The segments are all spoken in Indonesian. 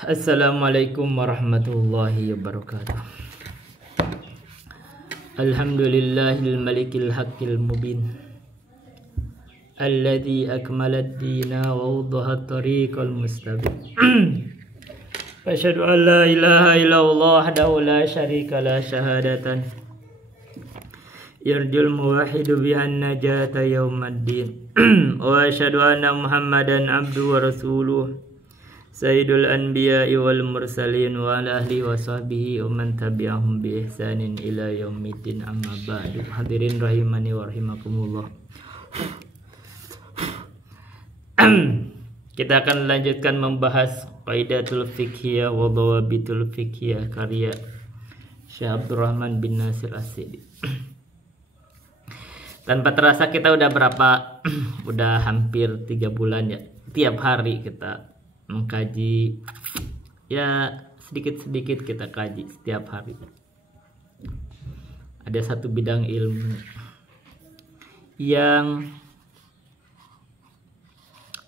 Assalamualaikum warahmatullahi wabarakatuh. Alhamdulillahil malikil haqqil mubin alladzi akmala ad-dina wa wadaha at-tariqal mustaqim. Asyhadu an la ilaha illallah wahdahu la syarika la syahadatan yarjul muwahhidu bihan najata yaumaddin. Wa asyhadu anna Muhammadan abduhu wa rasuluh Sayyidul Anbiya'i wal Mursalin wa ala ahli wa sahbihi wa man tabi'ahum bi ihsanin ila yaumiddin, amma ba'du. Hadirin rahimani wa rahimakumullah. Kita akan lanjutkan membahas Qaidatul Fiqhiyah wa Dhawabitul Fiqhiyah karya Syekh Abdurrahman bin Nasir As-Sa'di. Tanpa terasa kita udah udah hampir 3 bulan ya. Tiap hari kita mengkaji, ya sedikit-sedikit kita kaji setiap hari. Ada satu bidang ilmu yang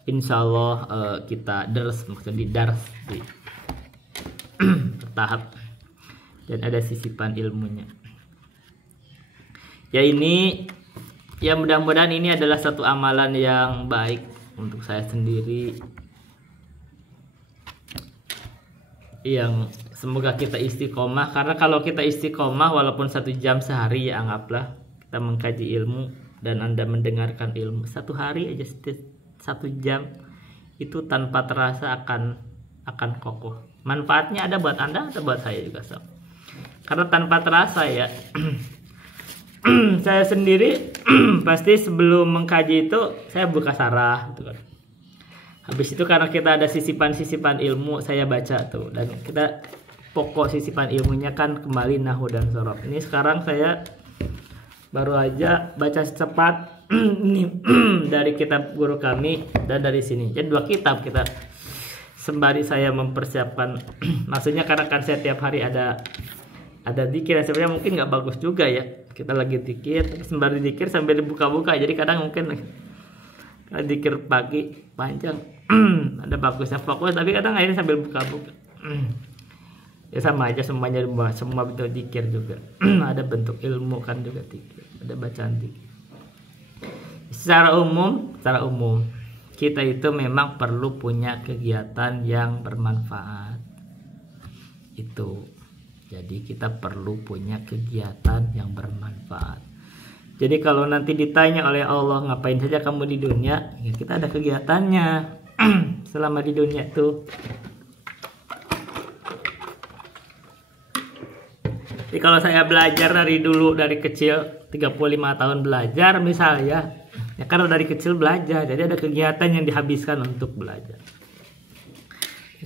insya Allah kita maksudnya dars bertahap, dan ada sisipan ilmunya. Ya ini, ya mudah-mudahan ini adalah satu amalan yang baik untuk saya sendiri, yang semoga kita istiqomah. Karena kalau kita istiqomah walaupun 1 jam sehari, ya anggaplah kita mengkaji ilmu dan Anda mendengarkan ilmu 1 hari aja, 1 jam itu tanpa terasa akan kokoh. Manfaatnya ada buat Anda, ada buat saya juga so. Karena tanpa terasa ya saya sendiri pasti sebelum mengkaji itu saya buka sarah gitu kan. Habis itu karena kita ada sisipan-sisipan ilmu, saya baca tuh, dan kita pokok sisipan ilmunya kan kembali nahwu dan sorof. Ini sekarang saya baru aja baca cepat ini dari kitab guru kami dan dari sini. Jadi 2 kitab kita sembari saya mempersiapkan. Maksudnya karena kan saya tiap hari ada zikir, sebenarnya mungkin nggak bagus juga ya. Kita lagi zikir, sembari zikir sambil dibuka-buka. Jadi kadang mungkin zikir pagi panjang ada bagusnya fokus, tapi kadang akhirnya sambil buka-buka. Ya sama aja semuanya, semua bentuk zikir juga ada bentuk ilmu kan juga, zikir ada bacaan zikir. Secara umum kita itu memang perlu punya kegiatan yang bermanfaat itu. Jadi kita perlu punya kegiatan yang bermanfaat. Jadi kalau nanti ditanya oleh Allah ngapain saja kamu di dunia, ya kita ada kegiatannya selama di dunia tuh. Jadi kalau saya belajar dari dulu, dari kecil 35 tahun belajar misalnya, ya karena dari kecil belajar, jadi ada kegiatan yang dihabiskan untuk belajar.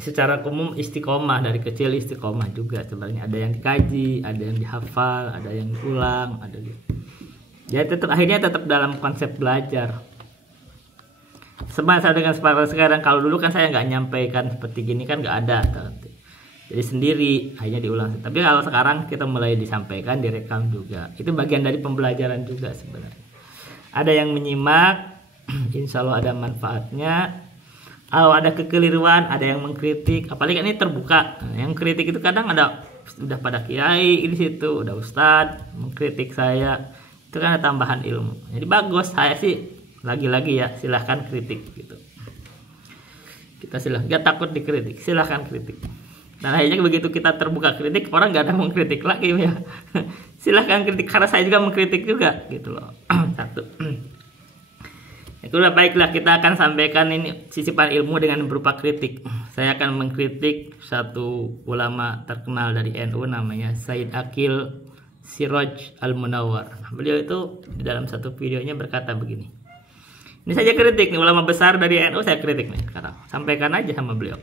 Secara umum istiqomah, dari kecil istiqomah juga sebenarnya, ada yang dikaji, ada yang dihafal, ada yang diulang, ada gitu. Ya akhirnya tetap dalam konsep belajar. Sama dengan sekarang, kalau dulu kan saya nggak nyampaikan seperti gini kan, nggak ada. Jadi sendiri akhirnya diulang. Tapi kalau sekarang kita mulai disampaikan, direkam juga. Itu bagian dari pembelajaran juga sebenarnya. Ada yang menyimak, insya Allah ada manfaatnya. Kalau ada kekeliruan, ada yang mengkritik. Apalagi kan ini terbuka. Yang kritik itu kadang ada udah pada kiai di situ, udah ustadz mengkritik saya. Itu kan ada tambahan ilmu. Jadi bagus, saya sih lagi-lagi ya silahkan kritik gitu. Kita silahkan, gak takut dikritik, silahkan kritik. Dan akhirnya begitu kita terbuka kritik, orang gak ada yang mengkritik lagi ya. Silahkan kritik, karena saya juga mengkritik juga gitu loh. Satu. Itulah, baiklah kita akan sampaikan ini sisipan ilmu dengan berupa kritik. Saya akan mengkritik satu ulama terkenal dari NU namanya Said Aqil Siraj Al-Munawwar. Beliau itu di dalam satu videonya berkata begini. Ini saja kritik nih, ulama besar dari NU saya kritik nih sekarang. Sampaikan aja sama beliau.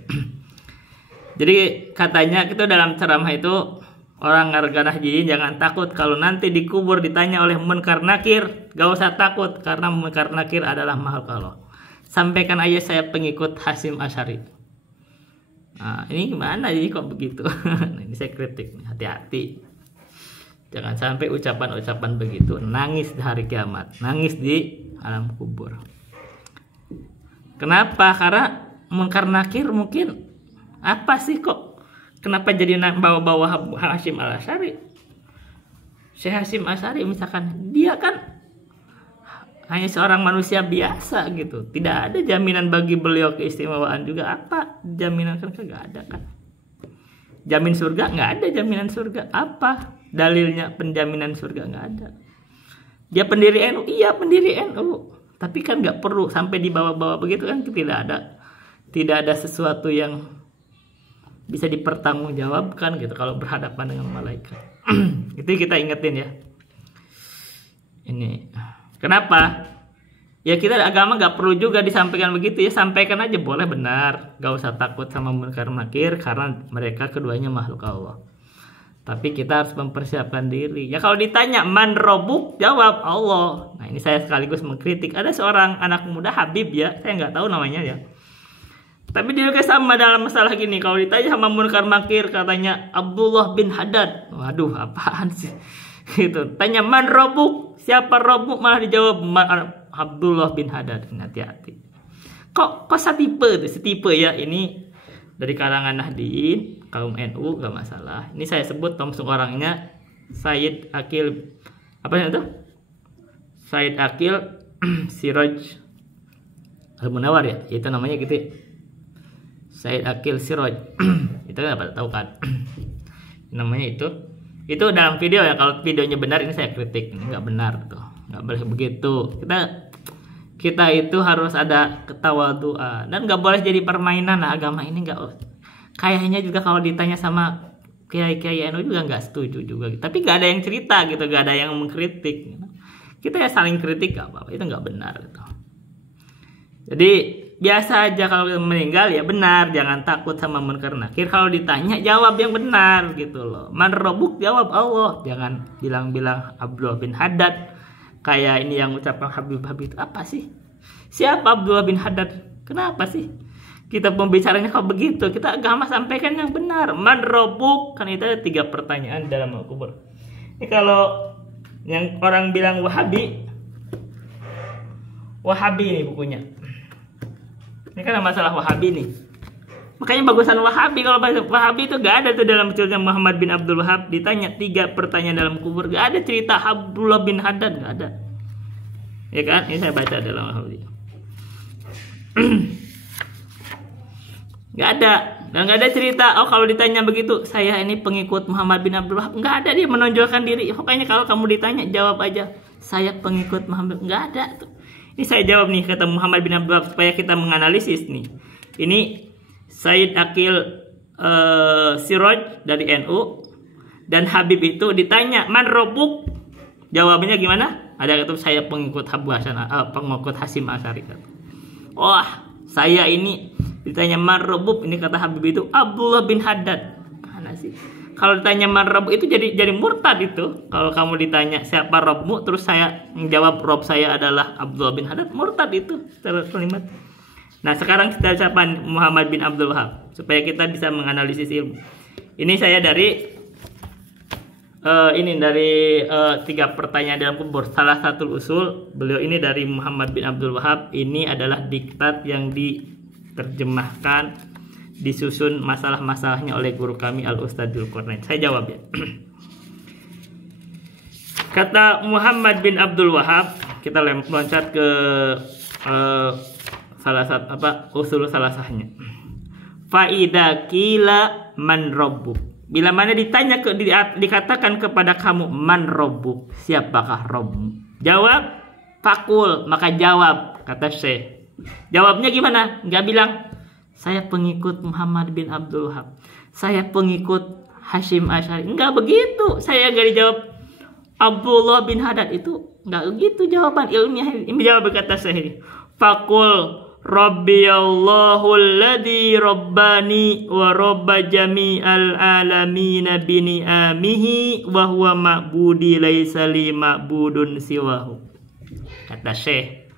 Jadi katanya itu dalam ceramah itu, orang ngarganah jin jangan takut kalau nanti dikubur ditanya oleh Munkar Nakir. Gak usah takut karena Munkar Nakir adalah makhluk Allah. Sampaikan aja saya pengikut Hasyim Asy'ari. Nah, ini gimana jadi kok begitu? Nah, ini saya kritik nih, hati-hati. Jangan sampai ucapan-ucapan begitu nangis di hari kiamat, nangis di alam kubur. Kenapa? Karena Munkar Nakir mungkin Apa sih kok? Kenapa jadi bawa-bawa Hasyim Al-Asy'ari? Syekh Hasyim Al-Asy'ari misalkan, dia kan hanya seorang manusia biasa gitu. Tidak ada jaminan bagi beliau keistimewaan juga. Apa jaminan? Kan nggak ada kan. Jamin surga nggak ada, jaminan surga apa? Dalilnya penjaminan surga nggak ada. Dia pendiri NU, iya pendiri NU. Tapi kan nggak perlu sampai dibawa-bawa begitu kan, tidak ada sesuatu yang bisa dipertanggungjawabkan gitu kalau berhadapan dengan malaikat. Itu kita ingetin ya. Ini kenapa? Ya kita agama nggak perlu juga disampaikan begitu ya, sampaikan aja boleh benar, gak usah takut sama munkar nakir karena mereka keduanya makhluk Allah. Tapi kita harus mempersiapkan diri. Ya kalau ditanya man robuk, jawab Allah. Nah ini saya sekaligus mengkritik. Ada seorang anak muda Habib ya, saya nggak tahu namanya ya. Tapi dia juga sama dalam masalah gini. Kalau ditanya sama munkar nakir katanya Abdullah bin Haddad. Waduh apaan sih? Gitu. Tanya man robuk, siapa robuk, malah dijawab Abdullah bin Haddad. Hati-hati. Kok setipe ya ini. Dari kalangan Nahdliyin, kaum NU gak masalah. Ini saya sebut langsung orangnya Sayyid Aqil, apa itu? Sayyid Aqil Siraj Al-Munawar ya, itu namanya gitu. Sayyid Aqil Siraj. Itu kan apa tahu kan? Namanya itu. Itu dalam video ya, kalau videonya benar ini saya kritik, ini nggak benar tuh. Nggak boleh begitu. Kita itu harus ada ketawaduan dan nggak boleh jadi permainan. Nah, agama ini nggak, kayaknya juga kalau ditanya sama kiai-kiai NU juga nggak setuju juga. Tapi nggak ada yang cerita gitu, nggak ada yang mengkritik. Kita ya saling kritik nggak apa-apa, itu nggak benar gitu. Jadi biasa aja kalau meninggal ya benar, jangan takut sama munkar nakir. Kalau ditanya jawab yang benar gitu loh. Man robuk, jawab Allah, jangan bilang-bilang Abdullah bin Haddad. Kayak ini yang ucapan Habib itu apa sih? Siapa Abdullah bin Haddad? Kenapa sih kita pembicaranya kok begitu? Kita agama sampaikan yang benar. Man robuk, kan itu ada 3 pertanyaan dalam Al-Qubur. Ini kalau yang orang bilang Wahabi ini bukunya. Ini kan masalah Wahabi nih. Makanya bagusan Wahabi. Kalau Wahabi itu gak ada tuh dalam cerita Muhammad bin Abdul Wahab. Ditanya 3 pertanyaan dalam kubur, gak ada cerita Abdullah bin Haddad, gak ada. Ya kan? Ini saya baca dalam Wahabi. Gak ada. Dan gak ada cerita, oh kalau ditanya begitu, saya ini pengikut Muhammad bin Abdul Wahab. Gak ada dia menonjolkan diri. Pokoknya kalau kamu ditanya, jawab aja, saya pengikut Muhammad. Gak ada tuh. Ini saya jawab nih, kata Muhammad bin Abdul Wahab, supaya kita menganalisis nih. Ini Sayyid Aqil Siraj dari NU dan Habib itu ditanya man robuk, jawabnya gimana? Ada kata saya pengikut pengikut Hasyim Al-Asy'ari. Wah, saya ini ditanya man robuk, ini kata Habib itu Abdullah bin Haddad. Mana sih? Kalau ditanya man robuk itu jadi murtad itu. Kalau kamu ditanya siapa robmu, terus saya menjawab rob saya adalah Abdullah bin Haddad, murtad itu secara kalimat. Nah sekarang kita ucapan Muhammad bin Abdul Wahab supaya kita bisa menganalisis ilmu. Ini saya dari 3 pertanyaan dalam kubur. Salah satu usul beliau ini dari Muhammad bin Abdul Wahab. Ini adalah diktat yang diterjemahkan, disusun masalah-masalahnya oleh guru kami Al-Ustadzul Qurnain. Saya jawab ya. Kata Muhammad bin Abdul Wahab, kita loncat ke salah satu usul salasahnya. Faida kila man robbuk. Bila mana ditanya dikatakan kepada kamu man robbuk, siapakah robmu? Jawab fakul, maka jawab, kata Syekh. Jawabnya gimana? Enggak bilang saya pengikut Muhammad bin Abdul Wahab, saya pengikut Hasyim Al-Asy'ari. Enggak begitu. Saya enggak dijawab Abdullah bin Haddad, itu enggak begitu jawaban ilmiah. Ini jawab kata Syekh. Fakul Rabbi Allahul ladzi rabbani wa rabba jami'al alamin bi ni'amihi wa huwa ma'budi laisa li ma'budun siwahu. Kata Syekh,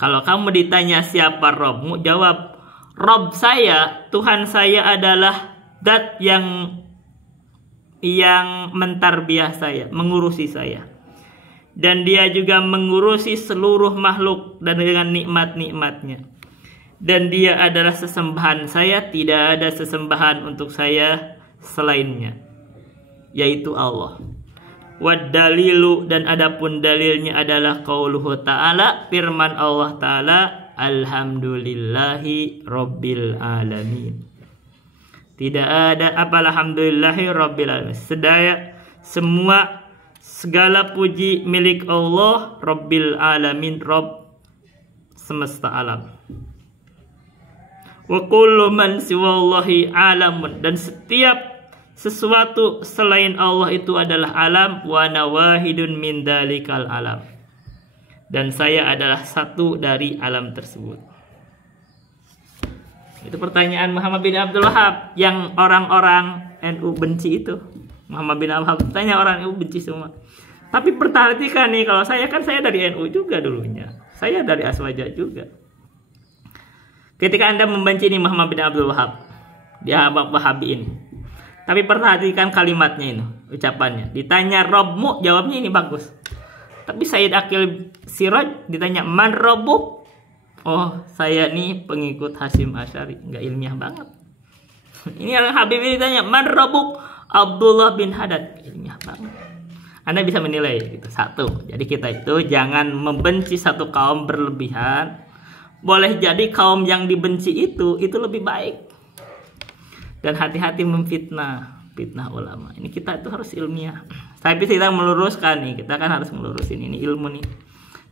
kalau kamu ditanya siapa Robmu, jawab Rob saya, Tuhan saya adalah zat yang mentarbiah saya, mengurusi saya. Dan dia juga mengurusi seluruh makhluk dan dengan nikmat-nikmatnya. dan dia adalah sesembahan saya, tidak ada sesembahan untuk saya selainnya, yaitu Allah. Wad dalilu, dan adapun dalilnya adalah qauluhu ta'ala, firman Allah ta'ala, alhamdulillahi rabbil alamin. Tidak ada apa alhamdulillahi rabbil alamin. Segala puji milik Allah rabbil alamin, Rabb semesta alam. Wa kullu man siwallahi alamun, dan setiap sesuatu selain Allah itu adalah alam. Wa nawahidun min dalikal alam, dan saya adalah satu dari alam tersebut. Itu pertanyaan Muhammad bin Abdul Wahab yang orang-orang NU benci itu. Muhammad bin Abdul Wahab tanya, orang NU benci semua. Tapi perhatikan nih, kalau saya kan saya dari NU juga dulunya. Saya dari Aswaja juga. Ketika Anda membenci nih Muhammad bin Abdul Wahab, dia Wahabi ini. Tapi perhatikan kalimatnya ini, ucapannya. Ditanya Robmu, jawabnya ini bagus. Tapi Sayyid Aqil Siraj ditanya man Robbuk? Oh, saya nih pengikut Hasyim Asy'ari. Nggak ilmiah banget. Ini orang Habib ini ditanya man Robbuk? Abdullah bin Haddad. Ilmiah banget. Anda bisa menilai gitu. Satu, jadi kita itu jangan membenci satu kaum berlebihan. Boleh jadi kaum yang dibenci itu lebih baik. Dan hati-hati memfitnah, fitnah ulama. Ini kita itu harus ilmiah. Tapi kita meluruskan nih, kita kan harus melurusin ini ilmu nih.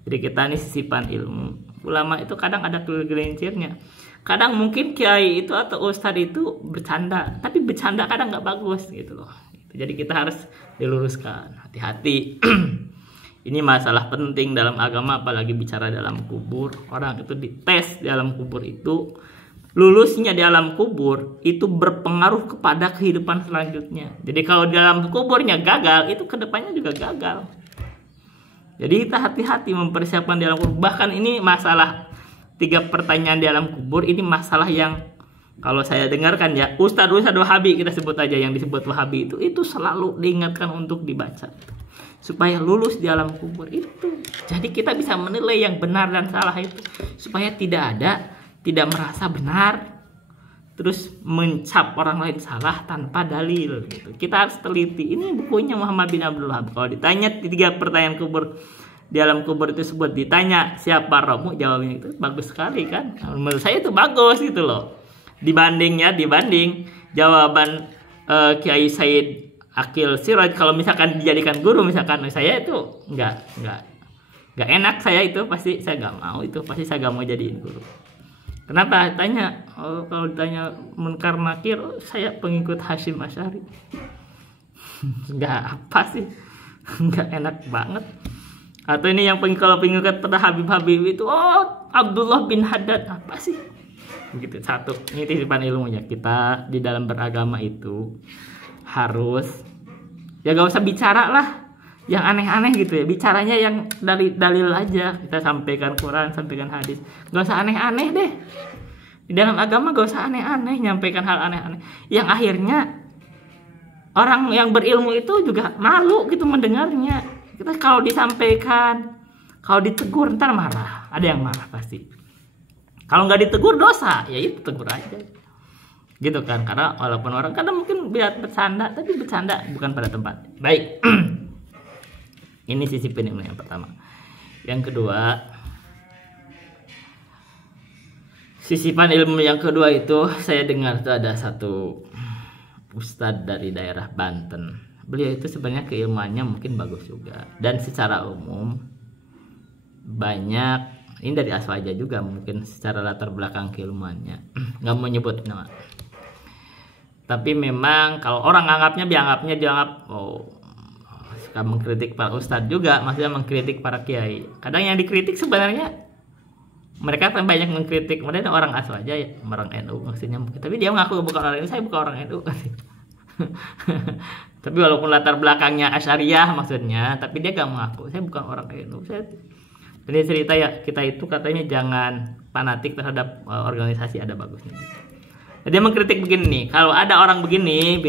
Jadi kita ini sisipan ilmu. Ulama itu kadang ada gelincirnya. Kadang mungkin kiai itu atau ustadz itu bercanda, tapi bercanda kadang nggak bagus gitu loh. Jadi kita harus diluruskan. Hati-hati. Ini masalah penting dalam agama, apalagi bicara dalam kubur. Orang itu dites di alam kubur itu. Lulusnya di alam kubur itu berpengaruh kepada kehidupan selanjutnya. Jadi kalau di alam kuburnya gagal, itu kedepannya juga gagal. Jadi kita hati-hati mempersiapkan di alam kubur. Bahkan ini masalah 3 pertanyaan di alam kubur, ini masalah yang kalau saya dengarkan ya, Ustadz Wahabi, kita sebut aja yang disebut Wahabi itu selalu diingatkan untuk dibaca supaya lulus di alam kubur itu. Jadi kita bisa menilai yang benar dan salah itu, supaya tidak merasa benar terus mencap orang lain salah tanpa dalil gitu. Kita harus teliti. Ini bukunya Muhammad bin Abdul Wahab. Kalau ditanya 3 pertanyaan kubur di alam kubur itu sebut, ditanya siapa Romu, jawabnya itu bagus sekali kan. Menurut saya itu bagus gitu loh. Dibanding jawaban Kiai Said Aqil Siraj, kalau misalkan dijadikan guru, misalkan saya itu nggak enak, saya itu pasti saya nggak mau, itu pasti saya nggak mau jadiin guru. Kenapa? Tanya, kalau ditanya Munkar Nakir, saya pengikut Hasyim Asy'ari. Nggak apa sih, nggak enak banget. Atau ini yang kalau pengikut pada Habib itu, Abdullah bin Haddad, apa sih? Gitu. Satu, ini titipan ilmunya. Kita di dalam beragama itu harus ya gak usah bicara lah yang aneh-aneh gitu ya, bicaranya yang dari dalil aja. Kita sampaikan Quran, sampaikan hadis, gak usah aneh-aneh deh. Di dalam agama gak usah aneh-aneh, nyampaikan hal aneh-aneh yang akhirnya orang yang berilmu itu juga malu gitu mendengarnya. Kita kalau disampaikan, kalau ditegur ntar marah, ada yang marah pasti. Kalau nggak ditegur dosa, ya itu tegur aja, gitu kan? Karena walaupun orang kadang mungkin biar bercanda, tapi bercanda bukan pada tempat. Baik, ini sisi ilmu yang pertama. Yang kedua, sisipan ilmu yang kedua itu saya dengar itu ada satu ustadz dari daerah Banten. Beliau itu sebenarnya keilmuannya mungkin bagus juga, dan secara umum banyak. Ini dari Aswaja juga mungkin secara latar belakang keilmuannya. Nggak mau nyebut nama. Tapi memang kalau orang dianggap suka mengkritik para ustadz juga, maksudnya mengkritik para kiai. Kadang yang dikritik sebenarnya mereka banyak mengkritik, mereka orang Aswaja ya, orang NU maksudnya. Tapi dia mengaku bukan orang NU, saya bukan orang NU. Tapi walaupun latar belakangnya Asy'ariyah maksudnya, tapi dia gak mengaku saya bukan orang NU. Jadi cerita ya, kita itu katanya jangan fanatik terhadap organisasi, ada bagusnya. Jadi dia mengkritik begini nih, kalau ada orang begini,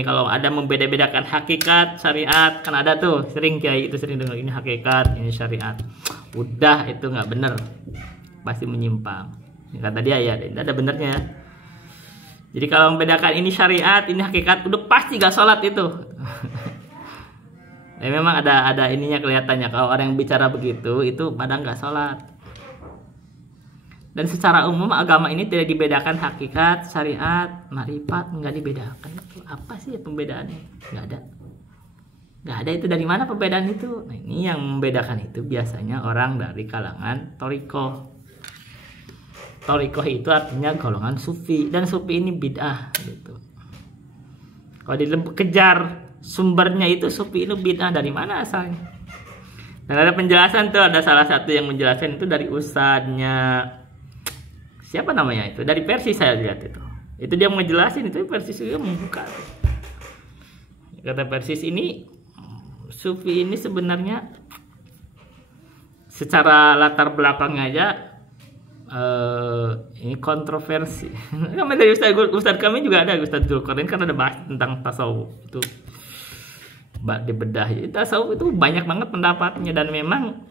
kalau ada membeda-bedakan hakikat, syariat, kan ada tuh, sering kiai itu sering dengar ini hakikat, ini syariat. Udah itu nggak bener, pasti menyimpang. Kata dia ya, itu ada benernya. Jadi kalau membedakan ini syariat, ini hakikat, udah pasti gak sholat itu. Ya memang ada ininya kelihatannya kalau orang yang bicara begitu itu pada nggak sholat. Dan secara umum agama ini tidak dibedakan hakikat, syariat, marifat, nggak dibedakan. Apa sih pembedaannya? Nggak ada itu. Dari mana perbedaan itu? Nah, ini yang membedakan itu biasanya orang dari kalangan torikoh. Torikoh itu artinya golongan sufi, dan sufi ini bid'ah gitu. Kalau dikejar sumbernya itu sufi itu bid'ah, dari mana asalnya? Dan ada penjelasan tuh, ada salah satu yang menjelaskan itu dari ustadznya, siapa namanya itu, dari Persis saya lihat itu dia ngejelasin, itu Persis juga membuka. Kata Persis ini sufi ini sebenarnya secara latar belakangnya aja ini kontroversi. Kami dari Ustadz kami juga ada, Ustadz Zulkarnain kan ada bahas tentang tasawuf itu, dibedah. Tasawuf itu banyak banget pendapatnya, dan memang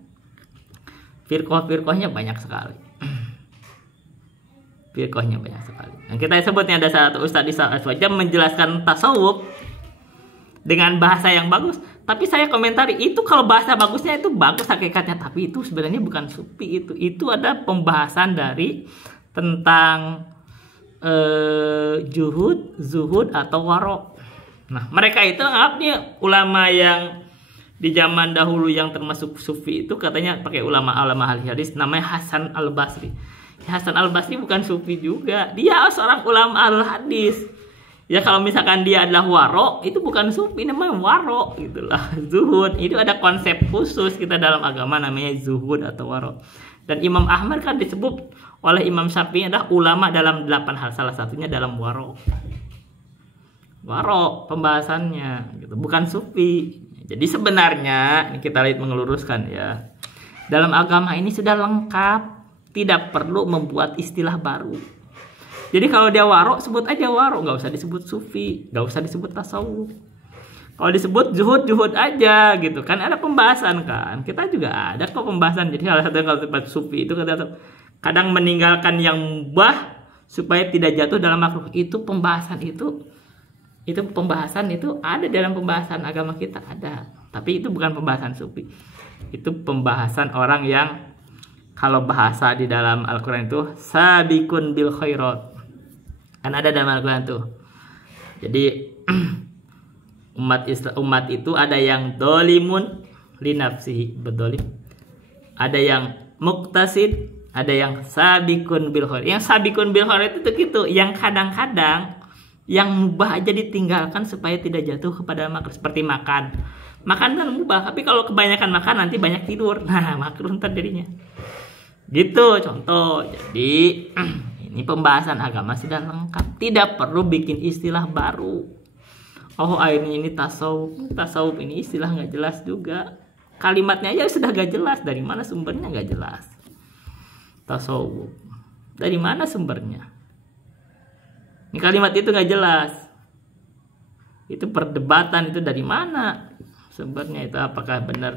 firqah-firqahnya banyak sekali. Firqahnya banyak sekali. Yang kita sebutnya ada satu Ustadz Isa Aswaja menjelaskan tasawuf dengan bahasa yang bagus. Tapi saya komentari, itu kalau bahasa bagusnya itu bagus hakikatnya, tapi itu sebenarnya bukan sufi. Itu ada pembahasan dari tentang juhud, zuhud atau waro. Nah, mereka itu anggapnya ulama yang di zaman dahulu yang termasuk sufi itu katanya pakai ulama ahli hadis, namanya Hasan Al-Basri. Hasan Al-Basri bukan sufi juga, dia seorang ulama ahli hadis. Ya kalau misalkan dia adalah waro, itu bukan sufi, namanya waro gitulah. Zuhud itu ada konsep khusus kita dalam agama namanya zuhud atau waro. Dan Imam Ahmad kan disebut oleh Imam Syafi'i adalah ulama dalam 8 hal, salah satunya dalam waro. Waro pembahasannya gitu, bukan sufi. Jadi sebenarnya ini kita lihat mengeluruskan ya. Dalam agama ini sudah lengkap, tidak perlu membuat istilah baru. Jadi kalau dia waro, sebut aja waro, nggak usah disebut sufi, nggak usah disebut tasawuf. Kalau disebut juhud aja gitu kan, ada pembahasan kan. Kita juga ada kok pembahasan. Jadi salah satu kalau disebut sufi itu kadang meninggalkan yang mubah supaya tidak jatuh dalam makruh. Itu pembahasan itu pembahasan itu ada dalam pembahasan agama kita, ada. Tapi itu bukan pembahasan sufi. Itu pembahasan orang yang kalau bahasa di dalam Al-Quran itu sabiqun bil khairat. Kan ada dalam Al-Quran tuh. Jadi umat itu ada yang dolimun li nafsihi, berdolim. Ada yang muqtasid, ada yang sabiqun bil khairat. Yang sabiqun bil khairat itu gitu, yang kadang-kadang yang mubah aja ditinggalkan supaya tidak jatuh kepada makruh, seperti makan. Makan kan mubah, tapi kalau kebanyakan makan nanti banyak tidur. Nah, makruh ntar jadinya. Gitu contoh. Jadi ini pembahasan agama sudah lengkap, tidak perlu bikin istilah baru. Oh ini tasawuf ini istilah nggak jelas juga, kalimatnya aja sudah nggak jelas, dari mana sumbernya nggak jelas. Tasawuf dari mana sumbernya, ini kalimat itu nggak jelas. Itu perdebatan, itu dari mana sumbernya, itu apakah benar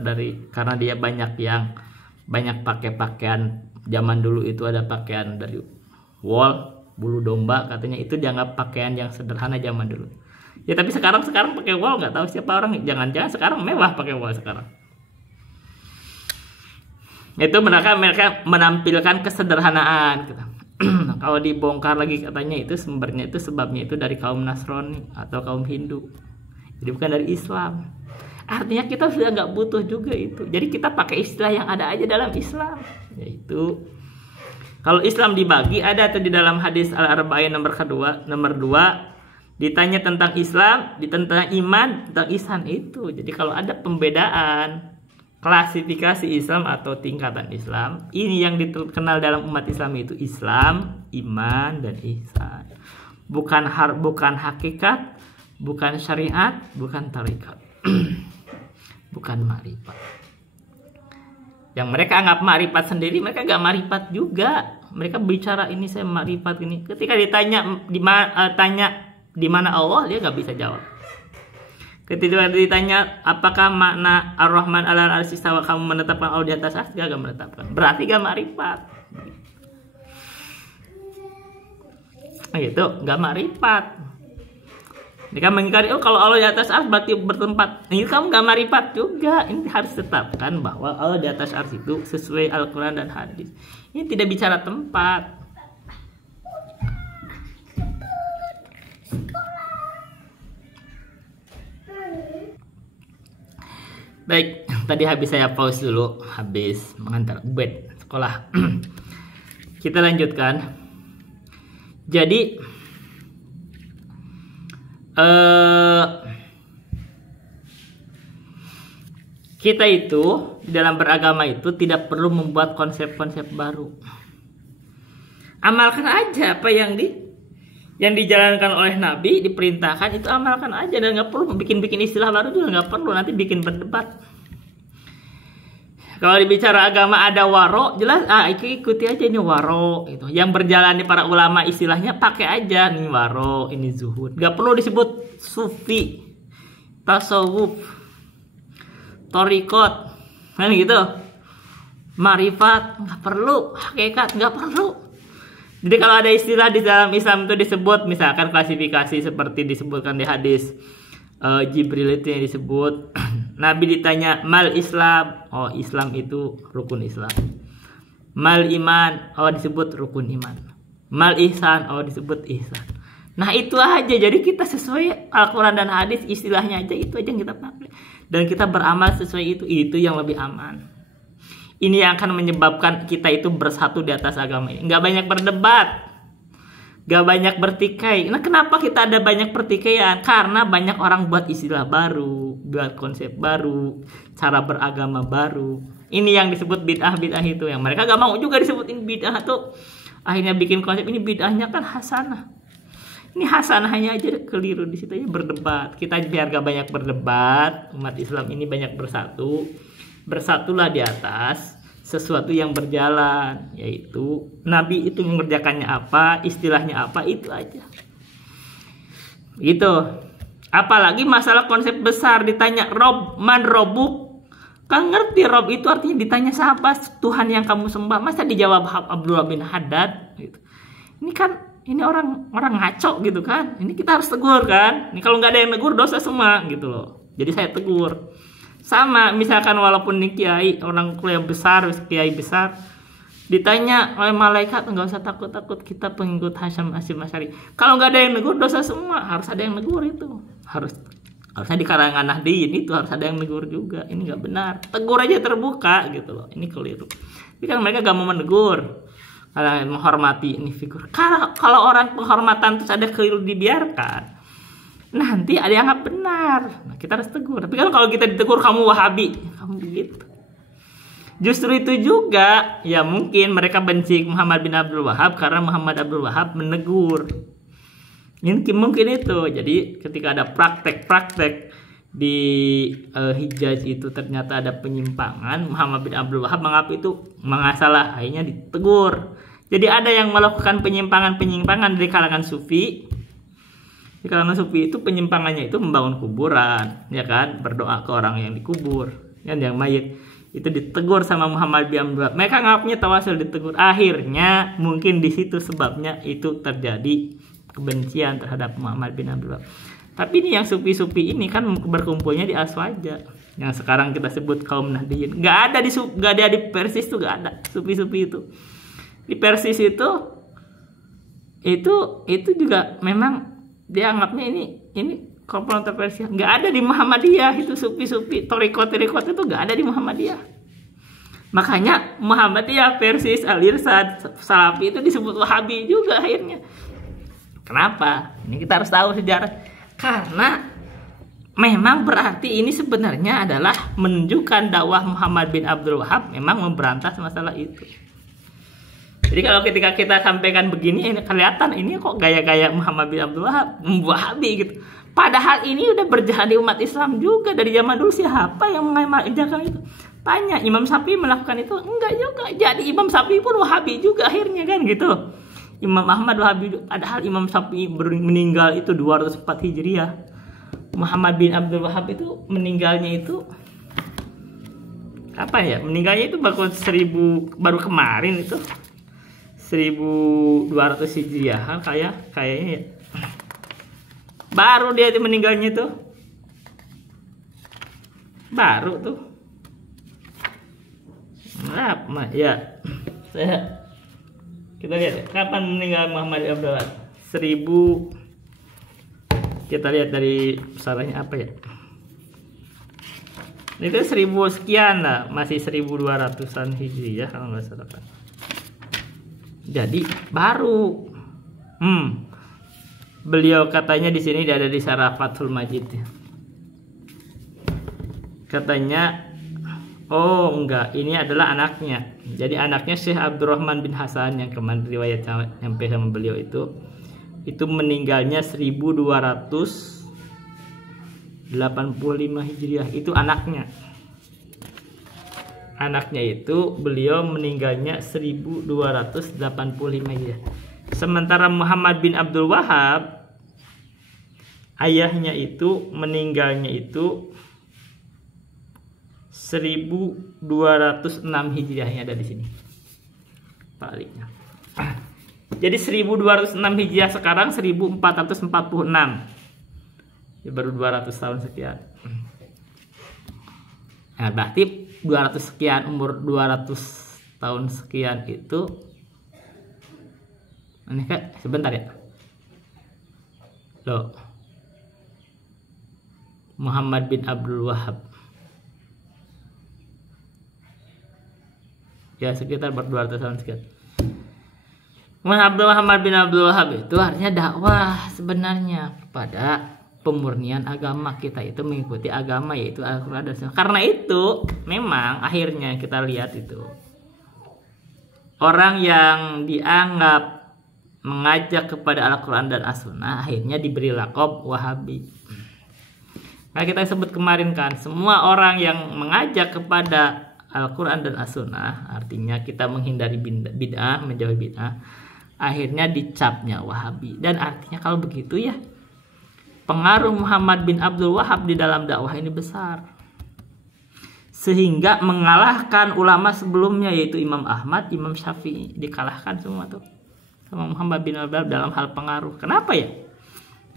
karena dia banyak pakai pakaian zaman dulu, itu ada pakaian dari wol bulu domba, katanya itu dianggap pakaian yang sederhana zaman dulu. Ya tapi sekarang pakai wol, nggak tahu siapa orang, jangan-jangan sekarang mewah pakai wol sekarang. Itu mereka menampilkan kesederhanaan gitu. Kalau dibongkar lagi katanya itu sebabnya itu dari kaum Nasrani atau kaum Hindu, jadi bukan dari Islam. Artinya kita sudah nggak butuh juga itu. Jadi kita pakai istilah yang ada aja dalam Islam, yaitu kalau Islam dibagi, ada tuh di dalam hadis Al-Arba'in nomor 2 ditanya tentang Islam, tentang iman, tentang ihsan itu. Jadi kalau ada pembedaan klasifikasi Islam atau tingkatan Islam, ini yang dikenal dalam umat Islam itu Islam, iman, dan ihsan. Bukan hakikat, bukan syariat, bukan tarikat. Bukan ma'rifat. Yang mereka anggap ma'rifat sendiri, mereka gak ma'rifat juga. Mereka bicara ini saya ma'rifat ini. Ketika ditanya di mana Allah, dia gak bisa jawab. Ketika ditanya apakah makna Ar-Rahman 'alal 'arsy istawa, kamu menetapkan Allah di atas arsy, gak menetapkan. Berarti gak ma'rifat. gitu, nggak marifat. Ini kan mengingkari, oh kalau Allah di atas ars berarti bertempat. Ini kamu nggak marifat juga. Ini harus tetapkan bahwa Allah di atas ars itu sesuai Al-Quran dan hadis. Ini tidak bicara tempat. Baik, tadi habis saya pause dulu, habis mengantar Ubed sekolah. Kita lanjutkan. Jadi kita itu dalam beragama itu tidak perlu membuat konsep-konsep baru. Amalkan aja apa yang dijalankan oleh Nabi, diperintahkan itu amalkan aja, dan nggak perlu bikin istilah baru juga, nggak perlu nanti bikin berdebat. Kalau dibicara agama ada waro, jelas ikuti aja ini waro itu. Yang berjalan di para ulama istilahnya pakai aja nih waro, ini zuhud. Gak perlu disebut sufi, tasawuf, torikot, kan gitu. Marifat nggak perlu, hakikat nggak perlu. Jadi kalau ada istilah di dalam Islam itu disebut, misalkan klasifikasi seperti disebutkan di hadis Jibril itu yang disebut. Nabi ditanya mal Islam, oh Islam itu rukun Islam. Mal iman, oh disebut rukun iman. Mal ihsan, oh disebut ihsan. Nah itu aja, jadi kita sesuai Al-Quran dan hadis, istilahnya aja itu aja yang kita pakai. Dan kita beramal sesuai itu yang lebih aman. Ini yang akan menyebabkan kita itu bersatu di atas agama ini. Nggak banyak berdebat, gak banyak bertikai. Nah kenapa kita ada banyak pertikaian? Karena banyak orang buat istilah baru, buat konsep baru, cara beragama baru. Ini yang disebut bid'ah itu, yang mereka gak mau juga disebutin bid'ah tuh. Akhirnya bikin konsep ini, bid'ahnya kan hasanah. Ini hasanahnya aja keliru, di situ aja berdebat. Kita biar gak banyak berdebat, umat Islam ini banyak bersatu. Bersatulah di atas sesuatu yang berjalan, yaitu Nabi itu mengerjakannya apa, istilahnya apa, itu aja. Gitu. Apalagi masalah konsep besar, ditanya Rob, man robuk, kan ngerti Rob itu artinya ditanya siapa Tuhan yang kamu sembah, masa dijawab Abdullah bin Haddad gitu. Ini kan ini orang ngaco gitu kan, ini kita harus tegur kan, ini kalau nggak ada yang tegur dosa semua gitu loh. Jadi saya tegur. Sama misalkan walaupun nih kiai, orang kuliah besar, kiai besar, ditanya oleh malaikat, nggak usah takut-takut, kita pengikut Hasyim Asy'ari. Kalau nggak ada yang negur dosa semua, harus ada yang negur itu. Harusnya di kalangan Nahdliyin itu harus ada yang negur juga. Ini nggak benar. Tegur aja terbuka gitu loh. Ini keliru. Tapi kan mereka nggak mau menegur. Karena menghormati ini figur. Kalau orang penghormatan terus ada keliru dibiarkan, nanti ada yang nggak benar. Nah, kita harus tegur. Tapi kan kalau kita ditegur, kamu Wahabi, kamu begitu. Justru itu juga, ya mungkin mereka benci Muhammad bin Abdul Wahab karena Muhammad Abdul Wahab menegur. Mungkin itu. Jadi ketika ada praktek-praktek di Hijaz itu ternyata ada penyimpangan, Muhammad bin Abdul Wahab menganggap itu mengasalah, akhirnya ditegur. Jadi ada yang melakukan penyimpangan dari kalangan sufi. Di kalangan sufi itu penyimpangannya itu membangun kuburan, ya kan, berdoa ke orang yang dikubur, yang mayit. Itu ditegur sama Muhammad bin Abdul Wahab. Mereka ngapnya tawasul, ditegur. Akhirnya mungkin di situ sebabnya itu terjadi kebencian terhadap Muhammad bin Abdul Wahab. Tapi ini yang sufi-sufi ini kan berkumpulnya di Aswaja, yang sekarang kita sebut kaum Nahdliyin. Nggak ada di Persis tuh, nggak ada sufi-sufi itu. Di Persis itu juga memang dia anggapnya ini komplotan Persia. Nggak ada di Muhammadiyah itu sufi-sufi, torikot itu nggak ada di Muhammadiyah. Makanya Muhammadiyah, Persis, Al-Irsyad, Salafi itu disebut Wahabi juga akhirnya. Kenapa? Ini kita harus tahu sejarah. Karena memang berarti ini sebenarnya adalah menunjukkan dakwah Muhammad bin Abdul Wahab memang memberantas masalah itu. Jadi kalau ketika kita sampaikan begini, ini kelihatan ini kok gaya-gaya Muhammad bin Abdul Wahab, Wahabi gitu. Padahal ini udah berjalan di umat Islam juga dari zaman dulu. Siapa yang mengajarkan itu? Tanya, Imam Syafi'i melakukan itu? Enggak juga. Jadi Imam Syafi'i pun Wahabi juga akhirnya kan gitu. Imam Ahmad Wahabi, padahal Imam Syafi'i meninggal itu 204 Hijriah. Muhammad bin Abdul Wahab itu meninggalnya itu apa ya? Meninggalnya itu baru kemarin itu. 1200 Hijriah kan kayaknya ya. Baru dia meninggalnya tuh. Baru tuh. Nah, ya. Kita lihat ya, kapan meninggal Muhammad bin Abdul Wahab? 1000. Kita lihat dari salahnya apa ya? Itu 1000 sekian lah, masih 1200-an Hijriah kalau nggak salah kan. Jadi baru. Beliau katanya di sini ada di Syarah Fathul Majid ya. Katanya, oh enggak, ini adalah anaknya. Jadi anaknya Syekh Abdurrahman bin Hasan yang kemarin riwayat sampai sama beliau itu meninggalnya 1285 Hijriah. Itu anaknya. Anaknya itu beliau meninggalnya 1285 Hijriah. Sementara Muhammad bin Abdul Wahab ayahnya itu meninggalnya itu 1206 Hijriah yang ada di sini. Baliknya. Jadi 1206 Hijriah sekarang 1446. Ya baru 200 tahun sekian. Nah, berarti 200 sekian, umur 200 tahun sekian itu ini Kak, sebentar ya. Loh. Muhammad bin Abdul Wahab. Ya sekitar 200 tahun sekian. Muhammad bin Abdul Wahab itu artinya dakwah sebenarnya kepada pemurnian agama. Kita itu mengikuti agama yaitu Al-Quran dan Sunnah. Karena itu memang akhirnya kita lihat itu orang yang dianggap mengajak kepada Al-Quran dan As-Sunnah akhirnya diberi lakob Wahabi. Nah kita sebut kemarin kan, semua orang yang mengajak kepada Al-Quran dan As-Sunnah, artinya kita menghindari bid'ah, menjauhi bid'ah, akhirnya dicapnya Wahabi. Dan artinya kalau begitu ya, pengaruh Muhammad bin Abdul Wahab di dalam dakwah ini besar, sehingga mengalahkan ulama sebelumnya yaitu Imam Ahmad, Imam Syafi'i, dikalahkan semua tuh sama Muhammad bin Abdul Wahab dalam hal pengaruh. Kenapa ya?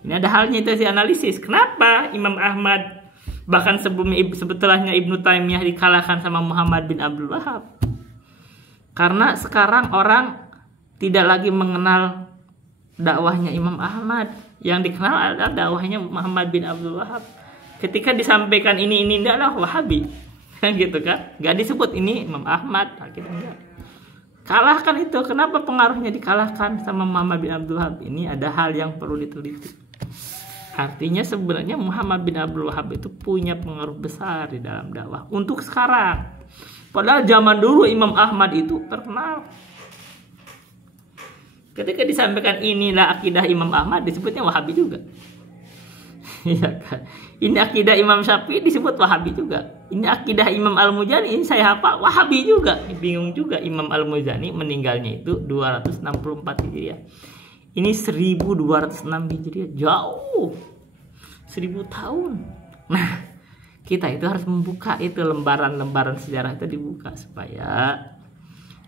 Ini ada halnya itu analisis. Kenapa Imam Ahmad bahkan sebetulnya Ibnu Taimiyah dikalahkan sama Muhammad bin Abdul Wahab? Karena sekarang orang tidak lagi mengenal dakwahnya Imam Ahmad. Yang dikenal adalah dakwahnya Muhammad bin Abdul Wahab. Ketika disampaikan ini adalah Wahabi, kan gitu kan? Gak disebut ini Imam Ahmad, kita enggak. Kalahkan itu. Kenapa pengaruhnya dikalahkan sama Muhammad bin Abdul Wahab? Ini ada hal yang perlu diteliti. Artinya sebenarnya Muhammad bin Abdul Wahab itu punya pengaruh besar di dalam dakwah untuk sekarang. Padahal zaman dulu Imam Ahmad itu terkenal. Ketika disampaikan inilah akidah Imam Ahmad, disebutnya Wahabi juga. Iya kan? Ini akidah Imam Syafi'i disebut Wahabi juga. Ini akidah Imam Al-Muzani, ini saya hafal, Wahabi juga. Bingung juga, Imam Al-Muzani meninggalnya itu 264 Hijriah. Ini 1206 Hijriah, jauh 1000 tahun. Nah, kita itu harus membuka itu lembaran-lembaran sejarah itu dibuka supaya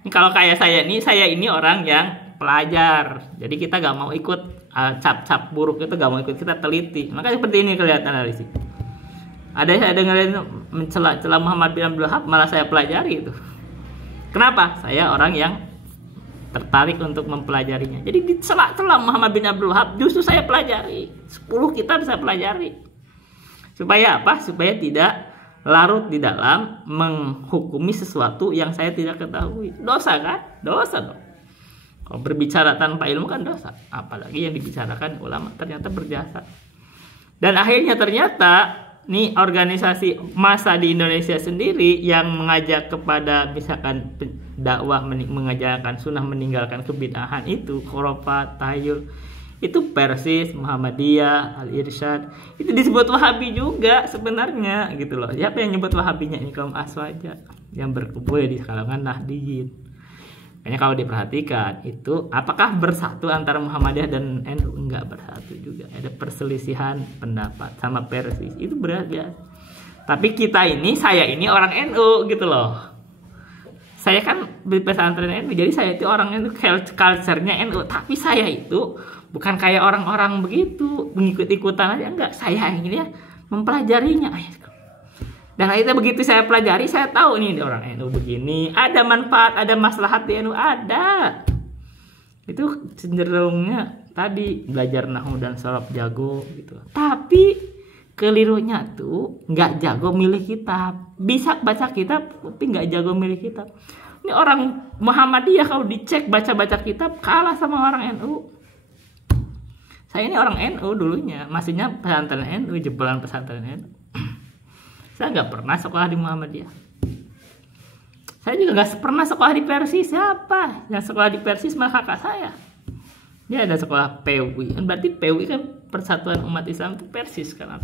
ini kalau kayak saya ini orang yang pelajar. Jadi kita gak mau ikut cap-cap buruk itu, gak mau ikut, kita teliti. Makanya seperti ini kelihatan analisis. Ada saya dengar mencela Muhammad bin Abdul Wahab, malah saya pelajari itu. Kenapa? Saya orang yang tertarik untuk mempelajarinya. Jadi dicela-cela Muhammad bin Abdul Wahab justru saya pelajari. 10 kitab saya pelajari. Supaya apa? Supaya tidak larut di dalam menghukumi sesuatu yang saya tidak ketahui. Dosa kan? Dosa dong. Kalau berbicara tanpa ilmu kan dosa. Apalagi yang dibicarakan ulama ternyata berjasa. Dan akhirnya ternyata nih organisasi massa di Indonesia sendiri yang mengajak kepada misalkan dakwah mengajarkan sunnah, meninggalkan kebid'ahan itu, khurafat, tahayul, itu Persis, Muhammadiyah, Al-Irsyad, itu disebut Wahabi juga sebenarnya gitu loh. Siapa yang nyebut Wahabinya? Ini kaum Aswaja yang berkumpul di kalangan Nahdiyin. Kayaknya kalau diperhatikan itu apakah bersatu antara Muhammadiyah dan NU? Enggak bersatu juga. Ada perselisihan pendapat sama Persis. Itu biasa. Tapi kita ini, saya ini orang NU gitu loh. saya kan di pesantren NU, jadi saya itu orangnya itu culture-nya NU, tapi saya itu bukan kayak orang-orang begitu mengikut-ikutan aja, enggak. Saya ini ya mempelajarinya. Dan akhirnya begitu saya pelajari, saya tahu nih orang NU begini, ada manfaat, ada maslahat di NU, ada. Itu cenderungnya tadi belajar nahwu dan shorof jago gitu. Tapi kelirunya tuh nggak jago milih kitab, bisa baca kitab tapi nggak jago milih kitab. Ini orang Muhammadiyah kalau dicek baca-baca kitab kalah sama orang NU. Saya ini orang NU dulunya, maksudnya pesantren NU, jebolan pesantren NU. Saya nggak pernah sekolah di Muhammadiyah. Saya juga nggak pernah sekolah di Persis. Siapa yang sekolah di Persis? Malah kakak saya. Dia ada sekolah PUI. Berarti PUI kan Persatuan Umat Islam itu Persis kan?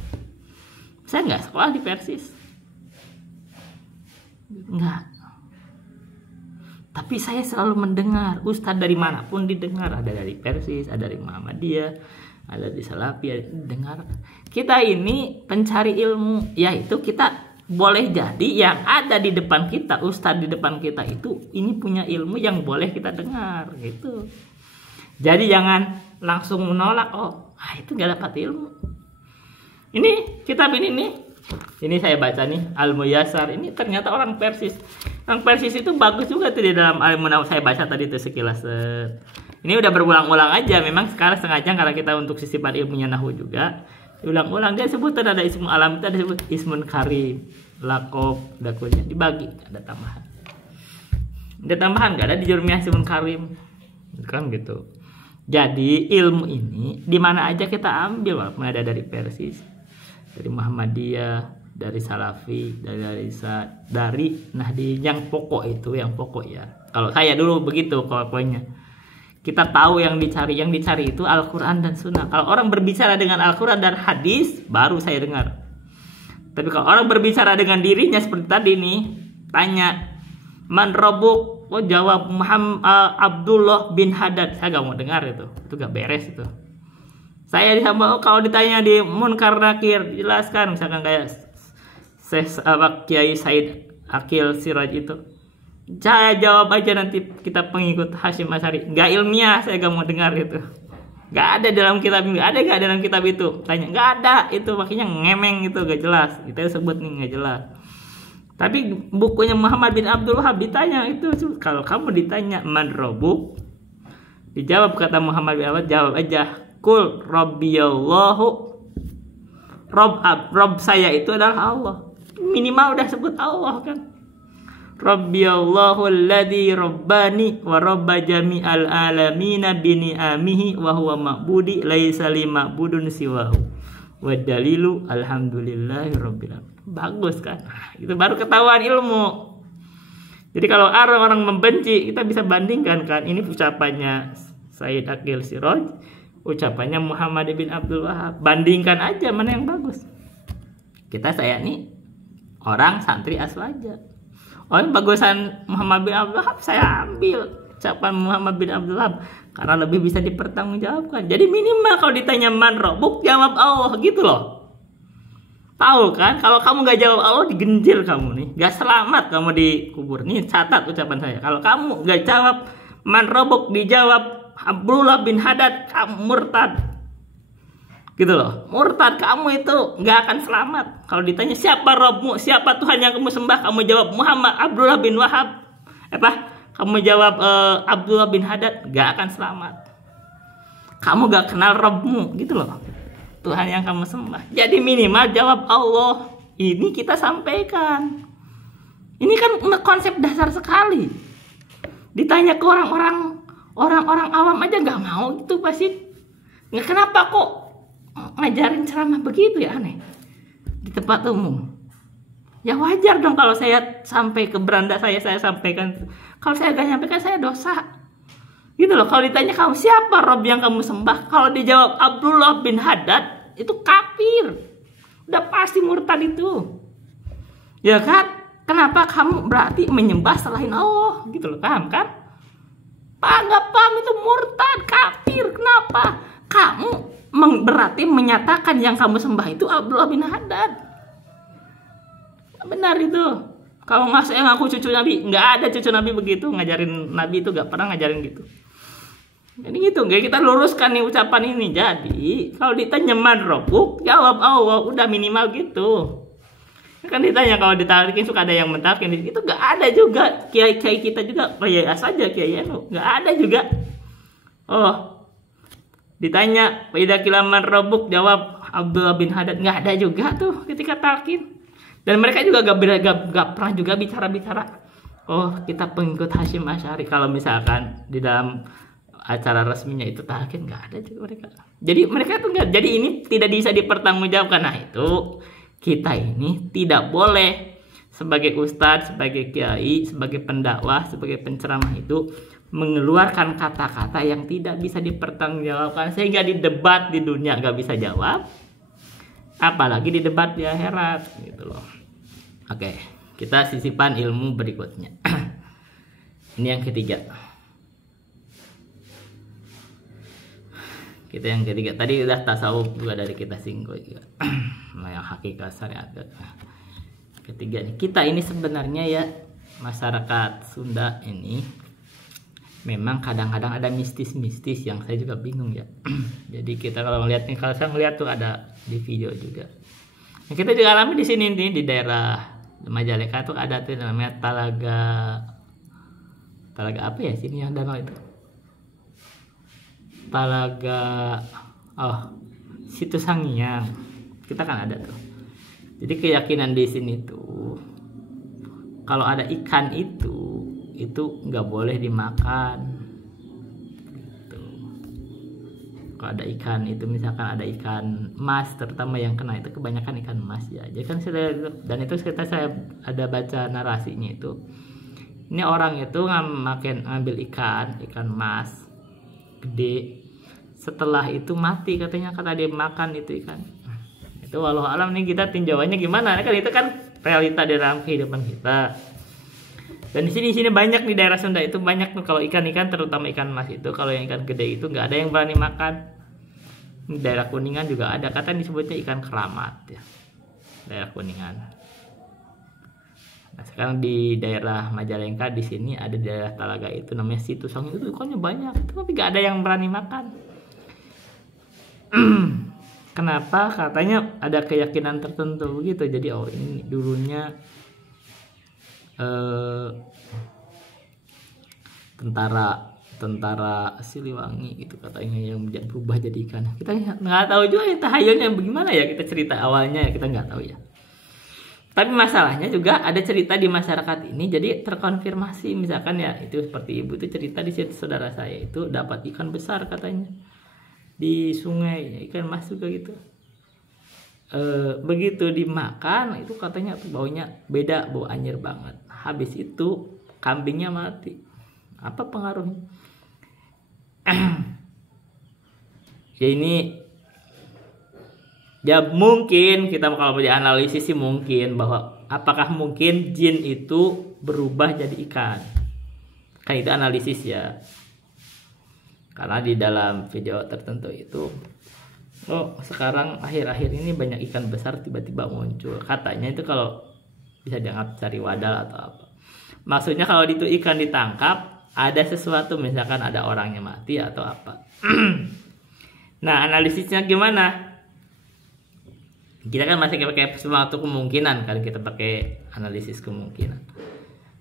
Saya nggak sekolah di Persis. Nggak. Tapi saya selalu mendengar ustadz dari manapun didengar. Ada dari Persis, ada dari Muhammadiyah, ada di Salafi, dengar. Kita ini pencari ilmu, yaitu kita boleh jadi yang ada di depan kita, ustadz di depan kita itu ini punya ilmu yang boleh kita dengar gitu. Jadi jangan langsung menolak, itu gak dapat ilmu. Ini kitab ini saya baca nih, Al-Muyassar, ini ternyata orang Persis. Orang Persis itu bagus juga tuh di dalam ilmu nahwu, saya baca tadi tuh sekilas. Ini udah berulang-ulang aja, memang sekarang sengaja karena kita untuk sisipan ilmunya nahwu juga. Diulang-ulang, dia sebutan ada ismu alam, itu ada disebut ismun karim, lakob, dakunya dibagi, ada tambahan. Ada tambahan nggak ada di Jurmiyah ismun karim, kan gitu. Jadi ilmu ini di mana aja kita ambil, walaupun ada dari Persis, dari Muhammadiyah, dari Salafi, dari Nahdi, yang pokok itu, yang pokok ya. Kalau saya dulu begitu pokoknya. Kita tahu yang dicari itu Al-Quran dan Sunnah. Kalau orang berbicara dengan Al-Quran dan hadis, baru saya dengar. Tapi kalau orang berbicara dengan dirinya seperti tadi nih, tanya, man robuk, jawab Muhammad Abdullah bin Haddad, saya gak mau dengar itu gak beres itu. Saya disambung, kalau ditanya di Munkar Nakir, jelaskan, misalkan kayak Kiai Said Akil Siraj itu, saya jawab aja nanti kita pengikut Hasyim Asy'ari. Nggak ilmiah, saya gak mau dengar itu. Nggak ada dalam kitab ini. Ada nggak dalam kitab itu? Tanya, nggak ada. Itu makanya ngemeng itu, gak jelas. Kita sebut nih nggak jelas. Tapi bukunya Muhammad bin Abdul Wahab ditanya itu, kalau kamu ditanya man robuk, dijawab kata Muhammad bin Abdul, jawab aja, kul rabbiyallahu, Rob saya itu adalah Allah. Minimal udah sebut Allah kan. Rabbiyallahu alladzi rabbani wa rabba jami'al alamina bini'amihi wa huwa ma'budi laisa li ma'budun siwahu wa dalilu alhamdulillahi rabbil alamin. Bagus kan? Itu baru ketahuan ilmu. Jadi kalau orang membenci, kita bisa bandingkan kan, ini ucapannya Said Akil Siraj, ucapannya Muhammad bin Abdul Wahab. Bandingkan aja mana yang bagus. Saya nih orang santri Aswaja. Bagusan Muhammad bin Abdul Wahab saya ambil ucapan Muhammad bin Abdul Wahab karena lebih bisa dipertanggungjawabkan. Jadi minimal kalau ditanya man robuk, jawab Allah gitu loh. Tahu kan, kalau kamu gak jawab Allah, digenjil kamu nih, gak selamat kamu di kubur. Nih catat ucapan saya, kalau kamu gak jawab man robuk, dijawab Abdullah bin Haddad, kamu murtad gitu loh. Murtad, kamu itu gak akan selamat. Kalau ditanya siapa Robmu, siapa Tuhan yang kamu sembah, kamu jawab Muhammad Abdullah bin Wahab, kamu jawab Abdullah bin Haddad, gak akan selamat. Kamu gak kenal Robmu gitu loh, Tuhan yang kamu sembah. Jadi minimal jawab Allah. Ini kita sampaikan. Ini kan konsep dasar sekali. Ditanya ke orang-orang awam aja gak mau gitu pasti. Nggak, kenapa kok ngajarin ceramah begitu ya, aneh di tempat umum. Ya wajar dong kalau saya sampai ke beranda saya sampaikan. Kalau saya gak nyampaikan, saya dosa gitu loh. Kalau ditanya kamu siapa Rob yang kamu sembah, kalau dijawab Abdullah bin Haddad, itu kafir, udah pasti murtad itu ya kan. Kenapa kamu berarti menyembah selain Allah gitu loh, paham kan? Nggak paham, itu murtad, kafir. Kenapa? Kamu berarti menyatakan yang kamu sembah itu Abdullah bin Haddad. Benar itu. Kalau nggak saya ngaku cucu Nabi, nggak ada cucu Nabi begitu ngajarin. Nabi itu nggak pernah ngajarin gitu. Jadi gitu, nggak, kita luruskan nih ucapan ini. Jadi kalau ditanya man robuk, jawab Allah, udah minimal gitu. Kan ditanya kalau ditarikin suka ada yang mentarikin, itu nggak ada juga. Kiai kita juga ya saja Kiai Anu, nggak ada juga. Oh, ditanya ida kilaman robuk, jawab Abdullah bin Haddad, nggak ada juga tuh ketika talqin. Dan mereka juga gak pernah juga bicara-bicara, oh kita pengikut Hasyim Asy'ari. Kalau misalkan di dalam acara resminya itu talqin, nggak ada juga mereka. Jadi mereka tuh nggak. Jadi ini tidak bisa dipertanggungjawabkan. Nah itu kita ini tidak boleh sebagai ustadz, sebagai kiai, sebagai pendakwah, sebagai penceramah itu mengeluarkan kata-kata yang tidak bisa dipertanggungjawabkan, sehingga di debat di dunia nggak bisa jawab, apalagi di debat di akhirat gitu loh. Oke, kita sisipan ilmu berikutnya. Ini yang ketiga. Kita yang ketiga tadi udah tasawuf juga dari kita singgung juga. Nah, yang hakikat syariat. Ketiga nih, kita ini sebenarnya ya masyarakat Sunda ini memang kadang-kadang ada mistis-mistis yang saya juga bingung ya. Jadi kita kalau melihat nih, kalau saya melihat tuh ada di video juga. Nah, kita juga alami di sini nih di daerah Majalengka tuh ada tuh namanya Talaga apa ya sini yang danau itu? Talaga Situ Sangiang. Kita kan ada tuh. Jadi keyakinan di sini tuh kalau ada ikan itu nggak boleh dimakan gitu. Kalau ada ikan itu, misalkan ada ikan emas terutama yang kena, itu kebanyakan ikan emas ya. Jadi kan dan itu saya ada baca narasinya itu. Ini orang itu ngambil ikan emas gede, setelah itu mati katanya karena dia makan itu ikan. Itu walau alam nih, kita tinjauannya gimana kan, itu kan realita di dalam kehidupan kita. Dan di sini banyak di daerah Sunda itu banyak tuh kalau ikan-ikan, terutama ikan emas itu, kalau yang ikan gede itu nggak ada yang berani makan. Di daerah Kuningan juga ada, katanya disebutnya ikan keramat ya, daerah Kuningan. Nah sekarang di daerah Majalengka di sini ada di daerah Talaga itu namanya Situ Sangiang, itu ikannya banyak, tapi nggak ada yang berani makan. Kenapa? Katanya ada keyakinan tertentu gitu. Jadi ini dulunya tentara Siliwangi gitu katanya yang berubah jadi ikan. Kita nggak tahu juga ya tahayulnya bagaimana ya, kita cerita awalnya ya, kita nggak tahu ya. Tapi masalahnya juga ada cerita di masyarakat ini, jadi terkonfirmasi. Misalkan ya itu seperti ibu itu cerita di situ, saudara saya itu dapat ikan besar katanya di sungai, ikan mas juga gitu. Begitu dimakan itu katanya tuh baunya beda, bau anjir banget. Habis itu kambingnya mati. Apa pengaruhnya? Ya ini ya mungkin kita kalau mau dianalisis sih mungkin bahwa apakah mungkin jin itu berubah jadi ikan. Kan itu analisis ya. Karena di dalam video tertentu itu, oh sekarang akhir-akhir ini banyak ikan besar tiba-tiba muncul. Katanya itu kalau bisa dianggap cari wadal atau apa. Maksudnya kalau itu ikan ditangkap, ada sesuatu, misalkan ada orangnya mati atau apa. Nah analisisnya gimana? Kita kan masih pakai suatu kemungkinan kan, kita pakai analisis kemungkinan.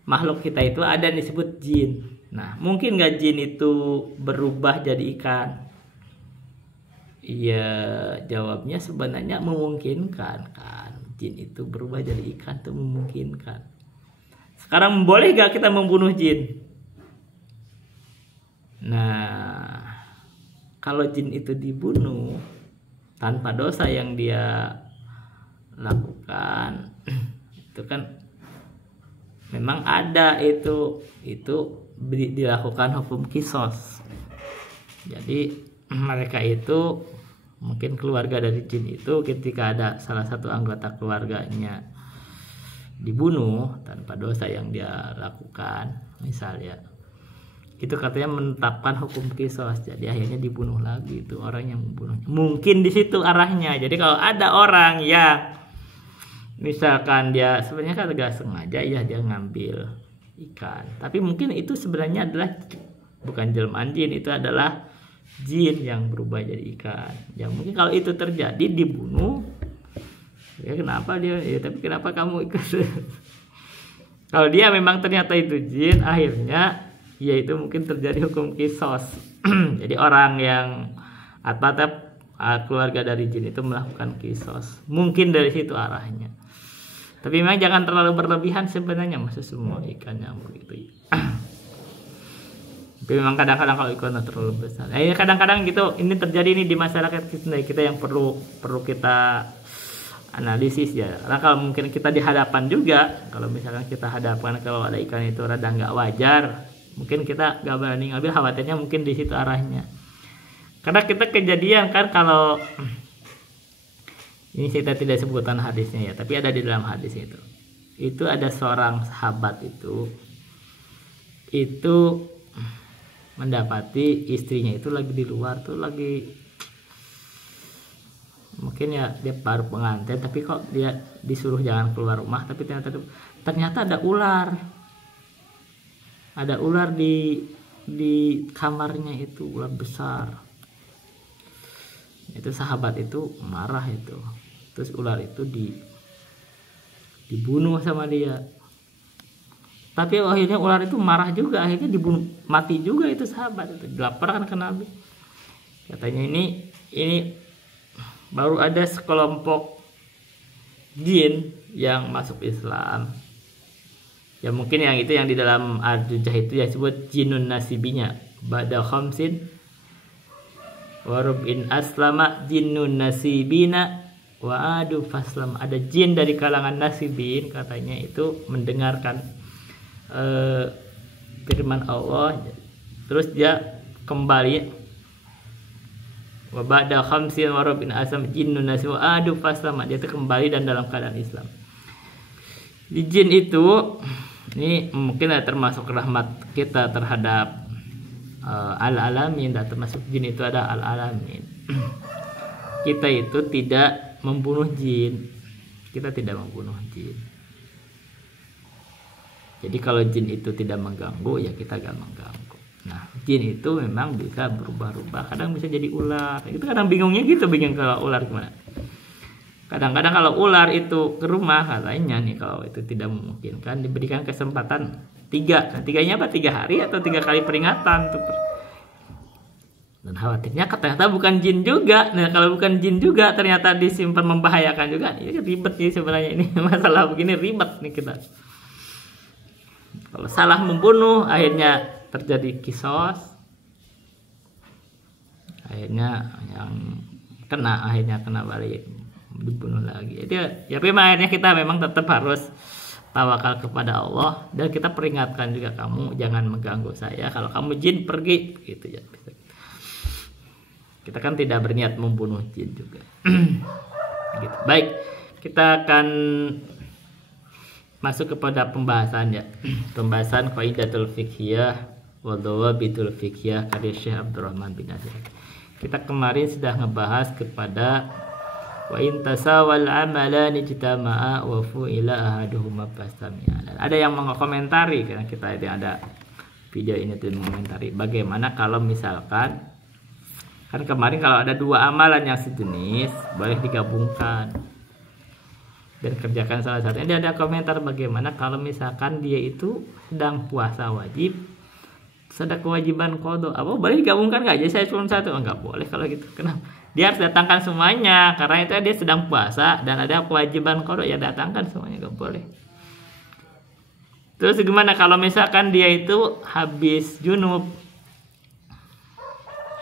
Makhluk kita itu ada yang disebut jin. Nah, mungkin nggak jin itu berubah jadi ikan? Iya, jawabnya sebenarnya memungkinkan kan. Jin itu berubah jadi ikan itu memungkinkan. Sekarang boleh nggak kita membunuh jin? Nah, kalau jin itu dibunuh tanpa dosa yang dia lakukan, itu kan memang ada itu dilakukan hukum kisos. Jadi mereka itu mungkin keluarga dari jin itu ketika ada salah satu anggota keluarganya dibunuh tanpa dosa yang dia lakukan, misalnya itu katanya menetapkan hukum kisos. Jadi akhirnya dibunuh lagi itu orang yang membunuhnya. Mungkin di situ arahnya. Jadi kalau ada orang yang misalkan dia sebenarnya kan gak sengaja ya dia ngambil ikan, tapi mungkin itu sebenarnya adalah bukan jelmaan jin, itu adalah jin yang berubah jadi ikan. Ya mungkin kalau itu terjadi dibunuh, ya kenapa dia, ya tapi kenapa kamu ikut? Kalau dia memang ternyata itu jin, akhirnya ya itu mungkin terjadi hukum kisos. Jadi orang yang atau keluarga dari jin itu melakukan kisos, mungkin dari situ arahnya. Tapi memang jangan terlalu berlebihan sebenarnya, masa semua ikan yang begitu. Tapi memang kadang-kadang kalau ikannya terlalu besar, kadang-kadang gitu ini terjadi ini di masyarakat kita yang perlu kita analisis ya. Karena kalau mungkin kita di hadapan juga, kalau misalkan kita hadapkan kalau ada ikan itu rada nggak wajar, mungkin kita nggak berani ngambil, khawatirnya mungkin di situ arahnya. Karena kita kejadian kan, kalau ini kita tidak sebutkan hadisnya ya, tapi ada di dalam hadis itu ada seorang sahabat itu mendapati istrinya itu lagi di luar tuh, lagi mungkin ya dia baru pengantin, tapi kok dia disuruh jangan keluar rumah, tapi ternyata ada ular di kamarnya, itu ular besar. Itu sahabat itu marah itu, terus ular itu dibunuh sama dia. Tapi akhirnya ular itu marah juga, akhirnya dibunuh, mati juga itu sahabat itu, dilaporkan ke Nabi. Katanya ini baru ada sekelompok jin yang masuk Islam. Ya mungkin yang itu yang di dalam Ad-Dujah itu ya disebut jinun nasibinya. Ba'da khamsin warubin aslama jinnun nasibina wa adu faslam. Ada jin dari kalangan nasibin katanya itu mendengarkan firman Allah, terus dia kembali. Wa ba'da khamsin warubin aslam jinnun nasib wa adu faslama, dia itu kembali dan dalam keadaan Islam. Di jin itu ini mungkin termasuk rahmat kita terhadap al-alamin, dan termasuk jin itu ada al-alamin. Kita itu tidak membunuh jin, jadi kalau jin itu tidak mengganggu ya kita gak mengganggu. Nah jin itu memang bisa berubah-ubah, kadang bisa jadi ular, itu kadang bingungnya gitu, bingung kalau ular gimana. Kadang-kadang kalau ular itu ke rumah, katanya nih kalau itu tidak memungkinkan diberikan kesempatan 3 apa 3 hari atau 3 kali peringatan tuh. Dan khawatirnya ternyata bukan jin juga. Nah kalau bukan jin juga ternyata disimpan membahayakan juga. Ya ribet nih sebenarnya ini masalah begini, ribet nih kita. Kalau salah membunuh akhirnya terjadi kisos, akhirnya yang akhirnya kena balik, dibunuh lagi. Jadi ya memang akhirnya kita memang tetap harus tawakal kepada Allah, dan kita peringatkan juga, kamu jangan mengganggu saya, kalau kamu jin pergi gitu ya. Kita kan tidak berniat membunuh jin juga. Gitu. Baik, kita akan masuk kepada pembahasan ya. Pembahasan qaidatul fiqhiyah wa dhawabitul fiqhiyah karya Syekh Abdurrahman bin Nasir. Kita kemarin sudah ngebahas kepada wa in tasawal amalan ijtama'a wa fu'ila ahaduhuma fastami'a. Ada yang mengomentari, karena kita ada video ini tuh mengomentari bagaimana kalau misalkan kan kemarin kalau ada 2 amalan yang sejenis boleh digabungkan dan kerjakan salah satunya. Dia ada komentar bagaimana kalau misalkan dia itu sedang puasa wajib, ada kewajiban qada, apa boleh digabungkan nggak? Jadi saya cuma satu, nggak boleh kalau gitu. Kenapa? Dia harus datangkan semuanya, karena itu dia sedang puasa dan ada kewajiban qada, ya datangkan semuanya, nggak boleh. Terus gimana kalau misalkan dia itu habis junub,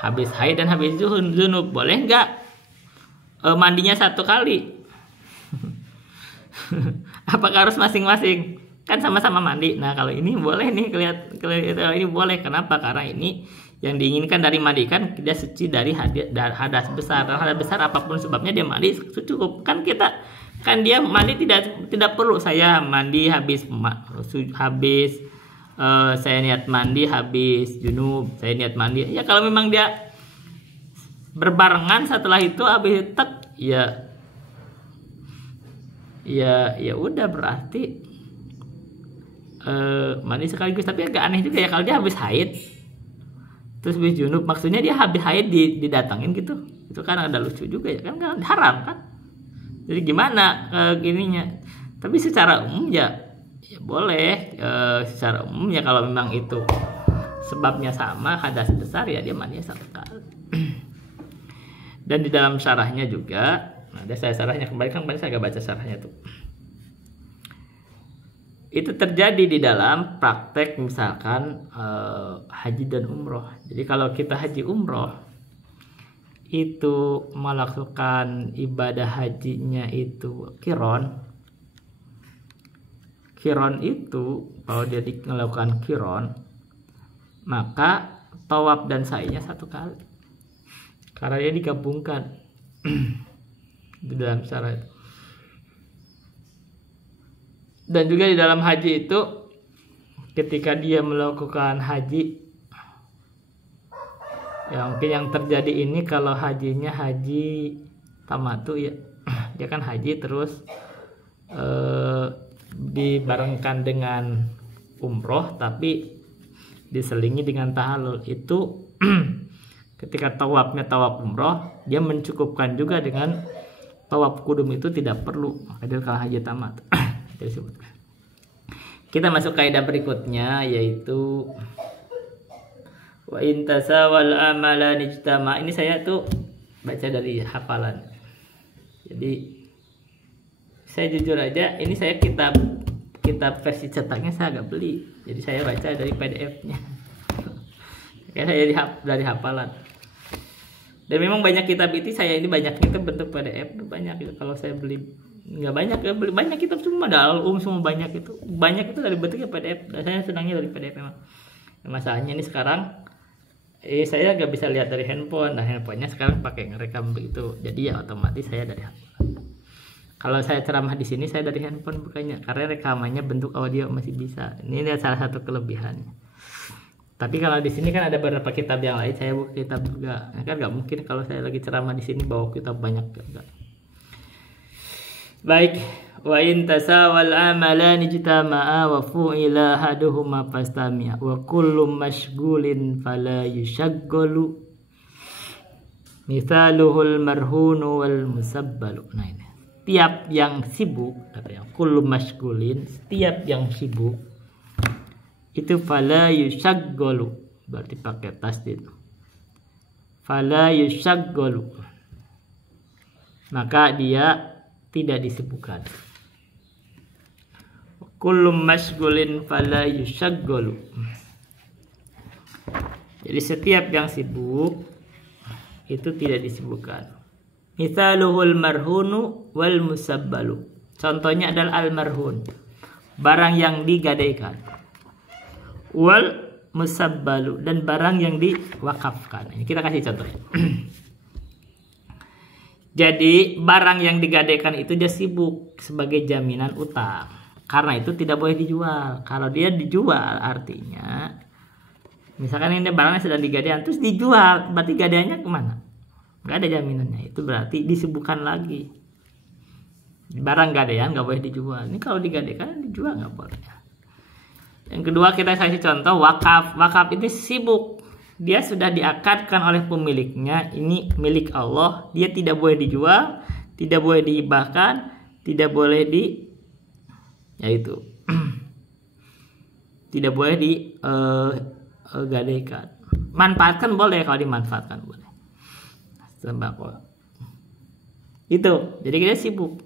habis haid dan habis junub, boleh nggak mandinya 1 kali? Apakah harus masing-masing? Kan sama-sama mandi. Nah kalau ini boleh nih, kelihatan ini boleh. Kenapa? Karena ini yang diinginkan dari mandi kan dia suci dari hadas besar. Dan hadas besar apapun sebabnya dia mandi cukup. Kan dia mandi tidak perlu saya mandi habis saya niat mandi habis junub, saya niat mandi. Ya kalau memang dia berbarengan setelah itu habis tek, ya ya udah berarti mandi sekaligus. Tapi agak aneh juga ya kalau dia habis haid terus habis junub, maksudnya dia habis haid didatangin gitu, itu kan ada lucu juga ya kan haram kan. Jadi gimana gininya? Tapi secara umum ya boleh, secara umum ya kalau memang itu sebabnya sama, hadas besar, ya dia mandi satu kali. Dan di dalam syarahnya juga, nah ada saya syarahnya kembali saya agak baca syarahnya tuh. Itu terjadi di dalam praktek misalkan haji dan umroh. Jadi kalau kita haji umroh itu melakukan ibadah hajinya itu kiron itu kalau dia melakukan kiron, maka tawaf dan sa'inya satu kali karena dia digabungkan di dalam syarat. Dan juga di dalam haji itu ketika dia melakukan haji, ya mungkin yang terjadi ini kalau hajinya haji tamatu ya, dia kan haji terus dibarengkan dengan umroh tapi diselingi dengan tahallul. Itu ketika tawafnya tawaf umroh, dia mencukupkan juga dengan tawaf kudum, itu tidak perlu, maka dia kalau haji tamat. Kita masuk kaidah berikutnya, yaitu wa in tasawal amalan ijtama. Ini saya tuh baca dari hafalan. Jadi saya jujur aja, ini saya kitab versi cetaknya saya agak beli. Jadi saya baca dari PDF-nya. Kayak saya dari hafalan. Dan memang banyak kitab itu saya ini banyaknya itu bentuk PDF, banyak itu. Kalau saya beli nggak banyak ya, beli banyak kitab semua, Al-Um semua banyak itu dari bentuknya PDF. Dan saya senangnya dari PDF memang. Masalahnya ini sekarang saya nggak bisa lihat dari handphone. Nah handphonenya sekarang pakai ngerekam begitu, jadi ya otomatis saya dari hafalan. Kalau saya ceramah di sini saya dari handphone bukannya, karena rekamannya bentuk audio masih bisa. Ini salah satu kelebihannya. Tapi kalau di sini kan ada beberapa kitab yang lain, saya buka kitab juga. Nah, kan nggak mungkin kalau saya lagi ceramah di sini bawa kitab banyak juga. Baik, wa in tasawal amalan ijtama'a wa fu'ila ahaduhuma fastami'a wa kullu mashghulin fala yushaggalu mithaluhul marhunu wal musabbalu. Nah ini, setiap yang sibuk, kullu mashghulin, setiap yang sibuk itu fala yushaggalu, berarti pakai tasdid. Fala yushaggalu, maka dia tidak disibukkan. Kullu mashghulin fala yushaggalu. Jadi setiap yang sibuk itu tidak disibukkan. Mithaluhul marhunu wal musabbalu. Contohnya adalah al-marhun, barang yang digadaikan. Wal musabbalu, dan barang yang diwakafkan. Ini kita kasih contoh. Jadi barang yang digadaikan itu dia sibuk sebagai jaminan utang. Karena itu tidak boleh dijual. Kalau dia dijual artinya misalkan ini barangnya sedang digadaikan terus dijual, berarti gadaiannya kemana? Nggak ada jaminannya. Itu berarti disibukkan lagi. Barang gadaian nggak boleh dijual. Ini kalau digadaikan dijual nggak boleh. Yang kedua kita kasih contoh wakaf. Wakaf itu sibuk. Dia sudah diakadkan oleh pemiliknya. Ini milik Allah. Dia tidak boleh dijual, tidak boleh dihibahkan, tidak boleh yaitu tidak boleh digadaikan. Manfaatkan boleh, kalau dimanfaatkan boleh. Sembako. Itu. Jadi kita sibuk.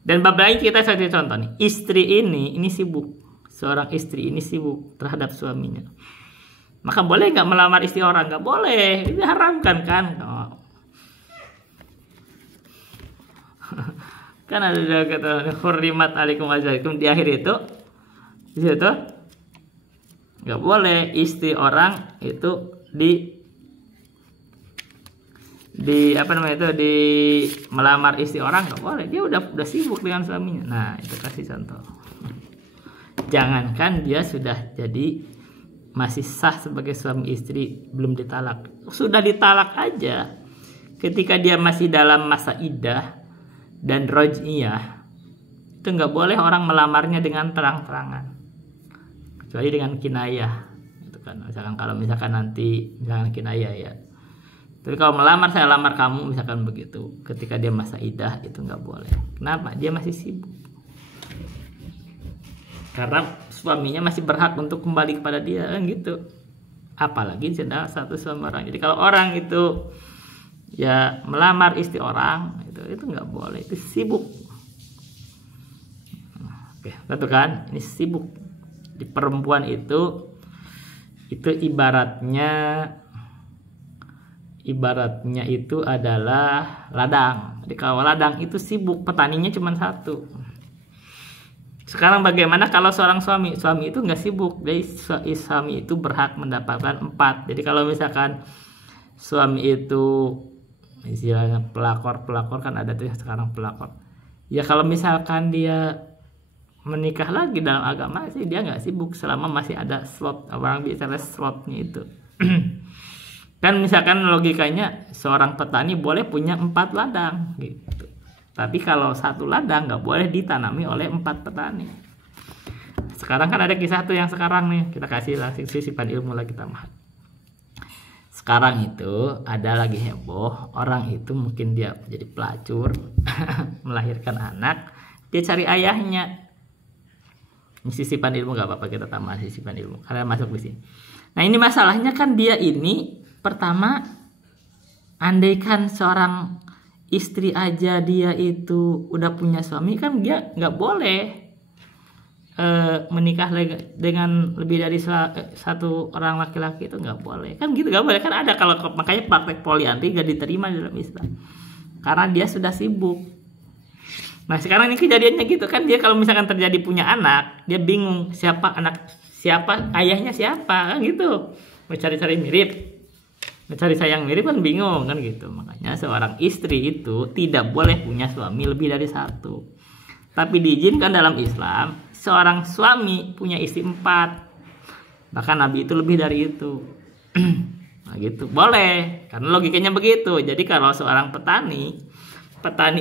Dan bab lain kita kasih contoh nih. Istri ini sibuk. Seorang istri ini sibuk terhadap suaminya. Maka boleh nggak melamar istri orang? Nggak boleh. Itu haramkan kan? Oh. Kan ada kata hurrimat alaikum azalikum di akhir itu. Di situ nggak boleh istri orang itu di melamar istri orang, nggak boleh. Dia udah sibuk dengan suaminya. Nah itu kasih contoh. Jangankan dia sudah jadi masih sah sebagai suami istri, belum ditalak, sudah ditalak aja, ketika dia masih dalam masa iddah dan roj'iyah, Itu nggak boleh orang melamarnya dengan terang-terangan, kecuali dengan kinayah. Itu kan, misalkan nanti misalkan kinayah ya. Tapi kalau melamar, saya lamar kamu, misalkan begitu, ketika dia masa iddah, itu nggak boleh. Kenapa? Dia masih sibuk. Karena suaminya masih berhak untuk kembali kepada dia, kan gitu. Apalagi sedang satu suami orang. Jadi kalau orang itu ya melamar istri orang, itu nggak boleh. Itu sibuk. Oke, betul kan? Ini sibuk. Di perempuan itu ibaratnya itu adalah ladang. Jadi kalau ladang itu sibuk, petaninya cuma satu. Sekarang bagaimana kalau seorang suami itu nggak sibuk? Jadi suami itu berhak mendapatkan 4. Jadi kalau misalkan suami itu istilahnya pelakor kan ada tuh sekarang pelakor. Ya kalau misalkan dia menikah lagi dalam agama sih dia nggak sibuk selama masih ada slot, orang bicara slotnya itu. Kan misalkan logikanya seorang petani boleh punya 4 ladang gitu. Tapi kalau satu ladang nggak boleh ditanami oleh 4 petani. Sekarang kan ada kisah tuh yang sekarang nih, kita kasih langsung sisipan ilmu lagi tambahan. Sekarang itu ada lagi heboh, orang itu mungkin dia jadi pelacur, melahirkan anak, dia cari ayahnya. Ini sisipan ilmu, nggak apa-apa kita tambah sisipan ilmu, karena masuk di sini. Nah ini masalahnya kan dia ini pertama, andaikan seorang istri aja dia itu udah punya suami, kan dia nggak boleh menikah dengan lebih dari satu orang laki-laki, itu nggak boleh kan gitu, nggak boleh kan. Ada kalau makanya praktek poliandri nggak diterima dalam Islam karena dia sudah sibuk. Nah sekarang ini kejadiannya gitu kan, dia kalau misalkan terjadi punya anak, dia bingung siapa ayahnya siapa kan gitu, mencari-cari mirip, mencari sayang mirip kan bingung kan gitu. Makanya seorang istri itu tidak boleh punya suami lebih dari 1. Tapi diizinkan dalam Islam seorang suami punya istri 4. Bahkan Nabi itu lebih dari itu. Nah gitu boleh, karena logikanya begitu. Jadi kalau seorang petani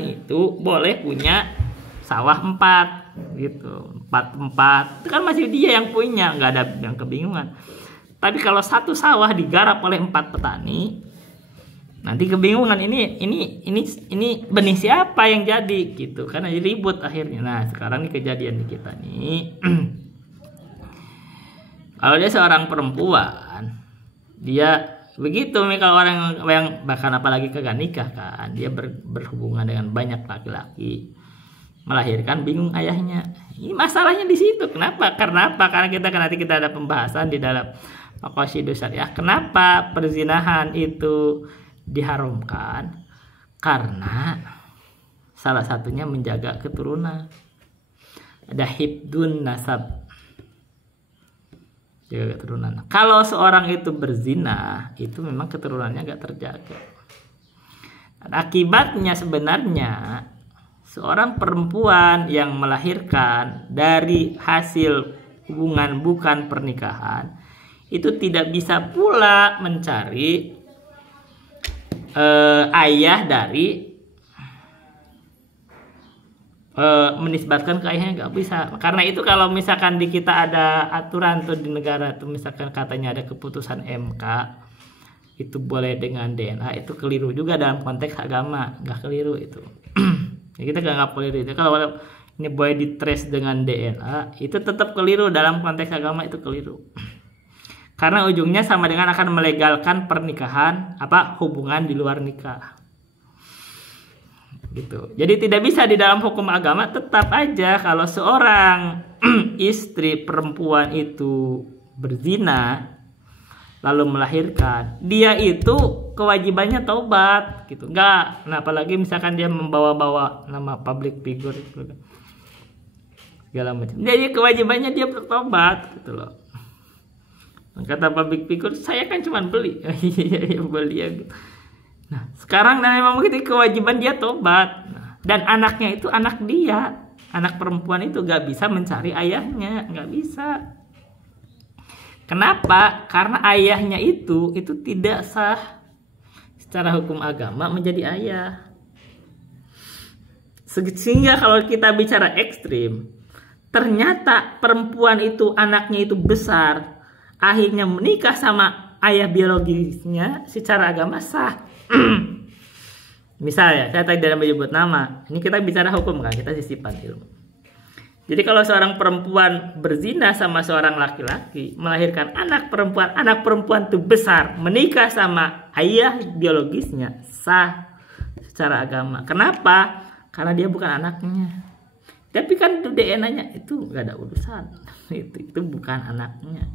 itu boleh punya sawah 4 gitu, 4 itu kan masih dia yang punya, nggak ada yang kebingungan. Tapi kalau satu sawah digarap oleh 4 petani, nanti kebingungan ini benih siapa yang jadi gitu, karena ribut akhirnya. Nah sekarang ini kejadian di kita nih, kalau dia seorang perempuan, dia begitu nih, kalau orang yang bahkan apalagi kagak nikah kan, dia berhubungan dengan banyak laki-laki, melahirkan, bingung ayahnya. Ini masalahnya di situ. Kenapa? Karena apa? Karena nanti kita ada pembahasan di dalam maqasidus syariah. Kenapa perzinahan itu diharamkan? Karena salah satunya menjaga keturunan. Ada hibdun nasab, jaga keturunan. Kalau seorang itu berzina, itu memang keturunannya gak terjaga. Dan akibatnya sebenarnya seorang perempuan yang melahirkan dari hasil hubungan bukan pernikahan itu tidak bisa pula mencari ayah dari menisbatkan ke ayahnya, nggak bisa. Karena itu kalau misalkan di kita ada aturan tuh di negara tuh, misalkan katanya ada keputusan MK itu boleh dengan DNA, itu keliru juga dalam konteks agama, nggak keliru itu. Ya kita nggak keliru itu. Kalau ini boleh ditrace dengan DNA, itu tetap keliru dalam konteks agama, itu keliru. Karena ujungnya sama dengan akan melegalkan pernikahan, hubungan di luar nikah. Gitu. Jadi tidak bisa di dalam hukum agama, tetap aja kalau seorang istri perempuan itu berzina lalu melahirkan, dia itu kewajibannya taubat gitu. Enggak, nah apalagi misalkan dia membawa-bawa nama public figure gitu, segala macam. Jadi kewajibannya dia bertobat gitu loh. Kata public figure, saya kan cuma beli. Beli ya gitu. Nah, sekarang memang begitu, kewajiban dia tobat. Nah, dan anaknya itu anak dia, anak perempuan itu gak bisa mencari ayahnya, gak bisa. Kenapa? Karena ayahnya itu tidak sah secara hukum agama menjadi ayah. Sehingga kalau kita bicara ekstrim, ternyata perempuan itu anaknya itu besar, akhirnya menikah sama ayah biologisnya secara agama sah. Misalnya, saya tadi dalam menyebut nama, ini kita bicara hukum kan, kita sisipan ilmu. Jadi kalau seorang perempuan berzina sama seorang laki-laki, melahirkan anak perempuan itu besar, menikah sama ayah biologisnya, sah secara agama. Kenapa? Karena dia bukan anaknya. Tapi kan DNA-nya itu gak ada urusan. Itu bukan anaknya.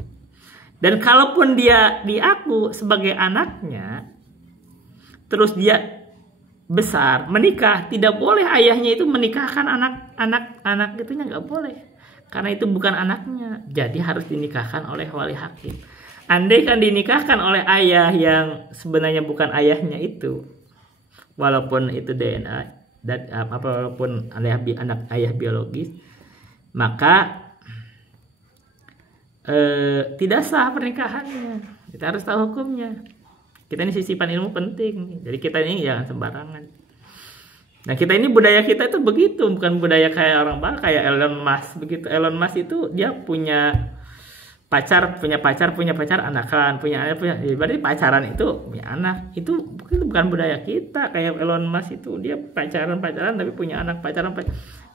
Dan kalaupun dia diaku sebagai anaknya, terus dia besar, menikah, tidak boleh ayahnya itu menikahkan anak itunya, nggak boleh. Karena itu bukan anaknya. Jadi harus dinikahkan oleh wali hakim. Andai kan dinikahkan oleh ayah yang sebenarnya bukan ayahnya itu, walaupun itu DNA dan walaupun anak ayah biologis, maka tidak sah pernikahannya. Kita harus tahu hukumnya. Kita ini sisipan ilmu penting. Jadi kita ini jangan sembarangan. Nah kita ini budaya kita itu begitu, bukan budaya kayak orang barat kayak Elon Musk begitu. Elon Musk itu dia punya pacar anakan, berarti pacaran itu punya anak. Itu bukan budaya kita. Kayak Elon Musk itu dia pacaran tapi punya anak,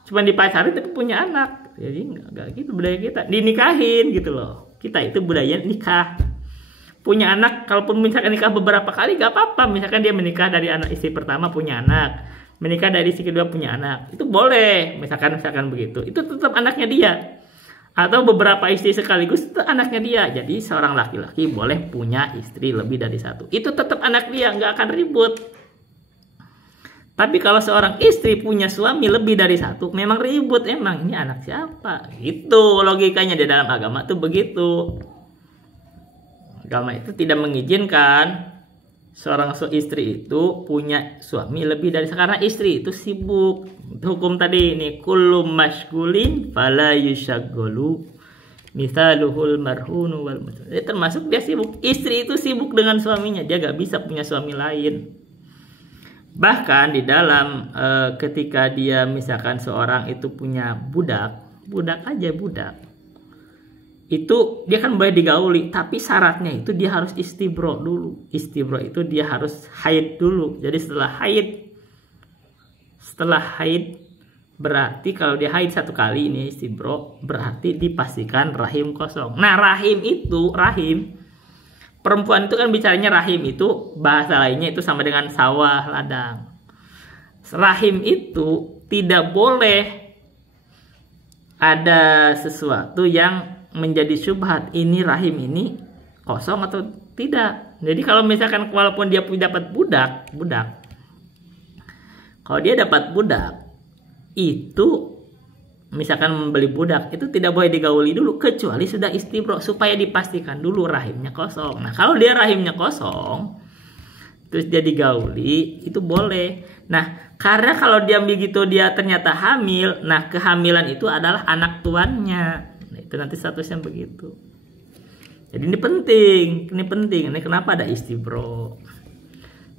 cuma dipacarin tapi punya anak. Jadi enggak gitu budaya kita. Dinikahin gitu loh. Kita itu budaya nikah. Punya anak, kalaupun misalkan nikah beberapa kali gak apa-apa. Misalkan dia menikah dari anak istri pertama punya anak, menikah dari istri kedua punya anak, itu boleh. Misalkan begitu, itu tetap anaknya dia. Atau beberapa istri sekaligus itu anaknya dia. Jadi seorang laki-laki boleh punya istri lebih dari satu, itu tetap anak dia, nggak akan ribut. Tapi kalau seorang istri punya suami lebih dari satu, memang ribut. Emang ini anak siapa? Gitu logikanya di dalam agama tuh begitu. Agama itu tidak mengizinkan seorang istri itu punya suami lebih dari, karena istri itu sibuk. Hukum tadi ini kullu mashgulin fala yushaggalu mithaluhul marhunu wal mutun. Termasuk dia sibuk. Istri itu sibuk dengan suaminya, dia gak bisa punya suami lain. Bahkan di dalam ketika dia misalkan seorang itu punya budak itu dia kan boleh digauli, tapi syaratnya itu dia harus istibro dulu. Istibro itu dia harus haid dulu. Jadi setelah haid berarti kalau dia haid satu kali ini istibro, berarti dipastikan rahim kosong. Nah rahim perempuan itu kan bicaranya rahim itu bahasa lainnya itu sama dengan sawah ladang. Rahim itu tidak boleh ada sesuatu yang menjadi syubhat, ini rahim ini kosong atau tidak. Jadi kalau misalkan walaupun dia dapat budak, kalau dia dapat budak itu misalkan membeli budak itu tidak boleh digauli dulu kecuali sudah istibro, supaya dipastikan dulu rahimnya kosong. Nah kalau dia rahimnya kosong terus dia digauli itu boleh. Nah karena kalau dia begitu dia ternyata hamil, nah kehamilan itu adalah anak tuannya. Itu nanti statusnya begitu. Jadi ini penting. Ini kenapa ada istibro.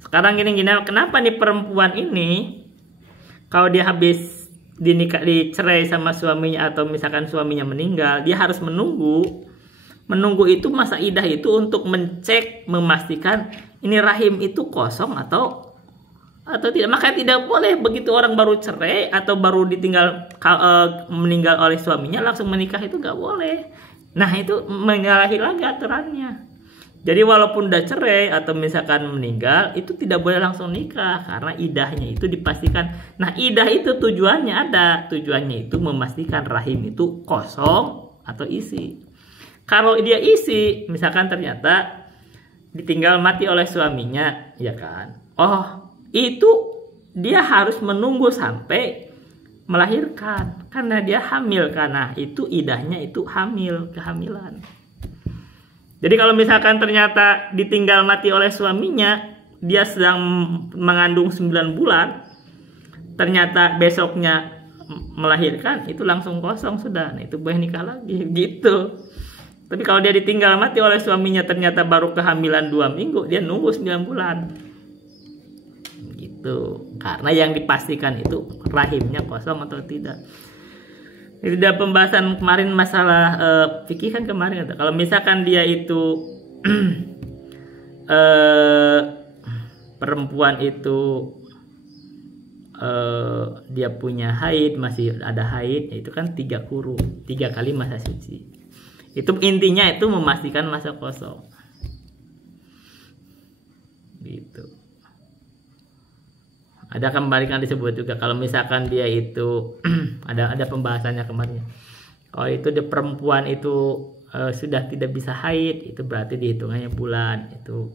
Sekarang gini, kenapa nih perempuan ini kalau dia habis dicerai sama suaminya atau misalkan suaminya meninggal, dia harus menunggu itu masa idah itu untuk memastikan ini rahim itu kosong atau tidak. Makanya tidak boleh begitu orang baru cerai atau baru meninggal oleh suaminya langsung menikah, itu nggak boleh. Nah itu menyalahi lagi aturannya. Jadi walaupun udah cerai atau misalkan meninggal itu tidak boleh langsung nikah karena idahnya itu dipastikan. Nah idah itu tujuannya itu memastikan rahim itu kosong atau isi. Kalau dia isi, misalkan ternyata ditinggal mati oleh suaminya, ya kan? Itu dia harus menunggu sampai melahirkan karena dia hamil, karena itu idahnya itu kehamilan. Jadi kalau misalkan ternyata ditinggal mati oleh suaminya, dia sedang mengandung 9 bulan, ternyata besoknya melahirkan, itu langsung kosong sudah. Nah itu boleh nikah lagi gitu. Tapi kalau dia ditinggal mati oleh suaminya ternyata baru kehamilan 2 minggu, dia nunggu 9 bulan. Tuh, karena yang dipastikan itu rahimnya kosong atau tidak. Itu udah pembahasan kemarin masalah fikih kan kemarin. Kalau misalkan dia itu perempuan itu dia punya haid, masih ada haid, itu kan 3 quru, 3 kali masa suci. Itu intinya itu memastikan masa kosong. Gitu. Ada kembalikan disebut juga kalau misalkan dia itu ada pembahasannya kemarin. Kalau itu di perempuan itu sudah tidak bisa haid, itu berarti dihitungannya bulan, itu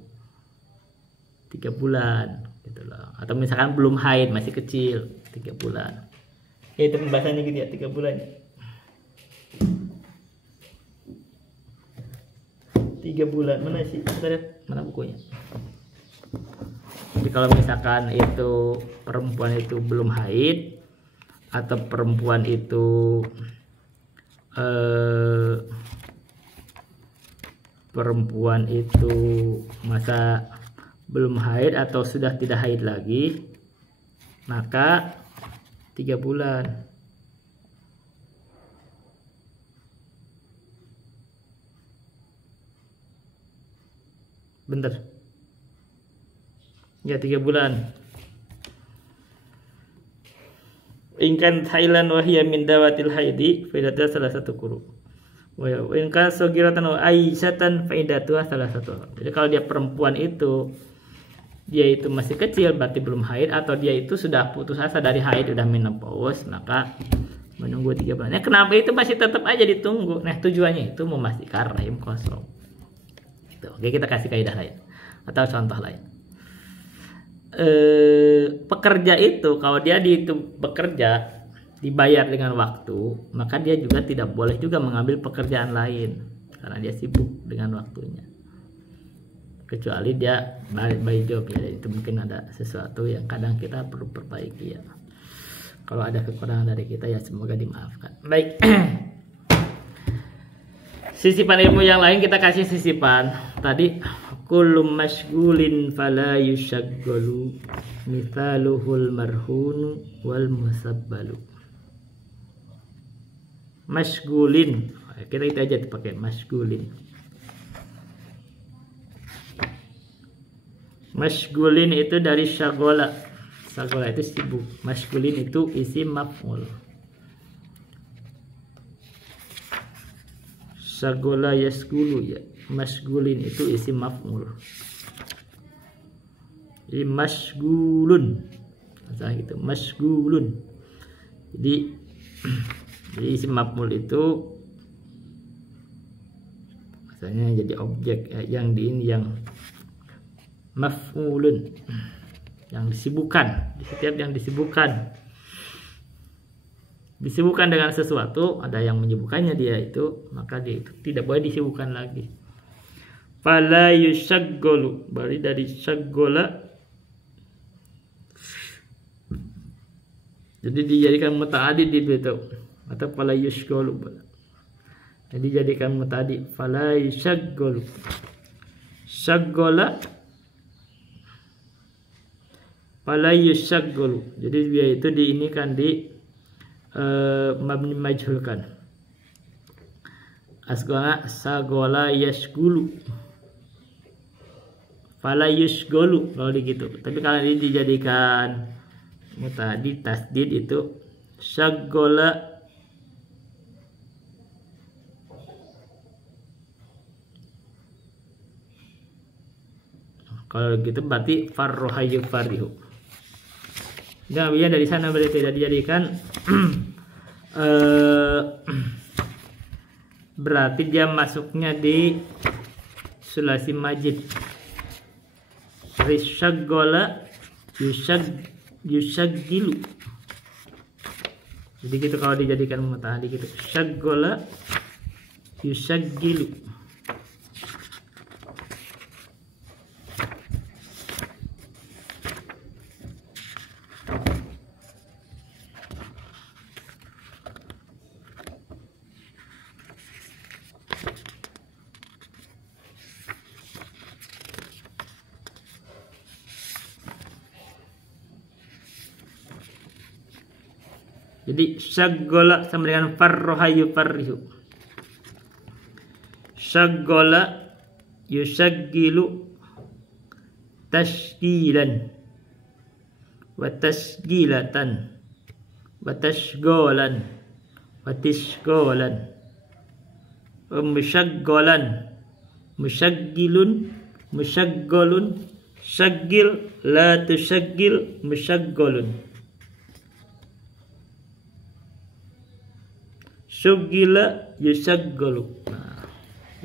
3 bulan gitu loh. Atau misalkan belum haid, masih kecil, 3 bulan. Ya, itu pembahasannya gitu ya, 3 bulan. 3 bulan mana sih? Mana bukunya? Jadi kalau misalkan itu perempuan itu belum haid atau perempuan itu masa belum haid atau sudah tidak haid lagi, maka 3 bulan. Bentar. Ya, 3 bulan. Ingkan Thailand wahya min dawatil haidi faidatuha salah satu quru. Wa ingkan sogiratan wa aisyatan faidatuha salah satu. Jadi kalau dia perempuan itu dia itu masih kecil berarti belum haid, atau dia itu sudah putus asa dari haid, udah menopause, maka menunggu 3 bulan. Nah, kenapa itu masih tetap aja ditunggu? Nah, tujuannya itu memastikan rahim kosong. Gitu. Oke, kita kasih kaidah lain atau contoh lain. Pekerja itu kalau dia bekerja dibayar dengan waktu, maka dia juga tidak boleh juga mengambil pekerjaan lain karena dia sibuk dengan waktunya, kecuali dia by job ya. Itu mungkin ada sesuatu yang kadang kita perlu perbaiki ya. Kalau ada kekurangan dari kita ya semoga dimaafkan. Baik. Sisipan ilmu yang lain kita kasih sisipan tadi. Kullu mashghulin fala yushaggalu mithaluhul marhunu wal musabbalu. Mashghulin, kita itu aja dipakai mashghulin. Mashghulin itu dari syagola. Syagola itu sibuk. Mashghulin itu isim maf'ul. Syagola yasgulu ya. Mashghulin itu isim maf'ul. Jadi mashghulun, misalnya gitu, mashghulun. Jadi isim maf'ul itu misalnya jadi objek yang maf'ulun, yang disibukkan. Di setiap yang disibukkan dengan sesuatu, ada yang menyibukkannya dia itu, maka dia itu tidak boleh disibukkan lagi. Fala yushaggalu, berarti dari syaggola, jadi dijadikan muta'addi di situ, atau fala yushaggalu, jadi jadikan muta'addi. Fala yushaggalu, syaggola, fala yushaggalu, jadi dia itu diinikan di mabni majhulkan. Asgola sagola yashgulu, fala yushgolu kalau gitu. Tapi kalau ini dijadikan muta'addi tasdid itu syaggola kalau gitu berarti farrohayu farihu. Nah, ya dari sana berarti tidak dijadikan berarti dia masuknya di sulasi majid. Syaggola yushaggilu. Jadi gitu kalau dijadikan muta'addi gitu. Syaggola yushaggilu. Jadi syaggola sama dengan farroha yufarrihu. Syaggola yusaggilu tashgilan wa tasgilatan wa tashgolan wa tishgolan wa musyaggolan musyaggilun musyaggolun syaggil la tusyaggil musyaggolun syuggila yusaggolu. Nah,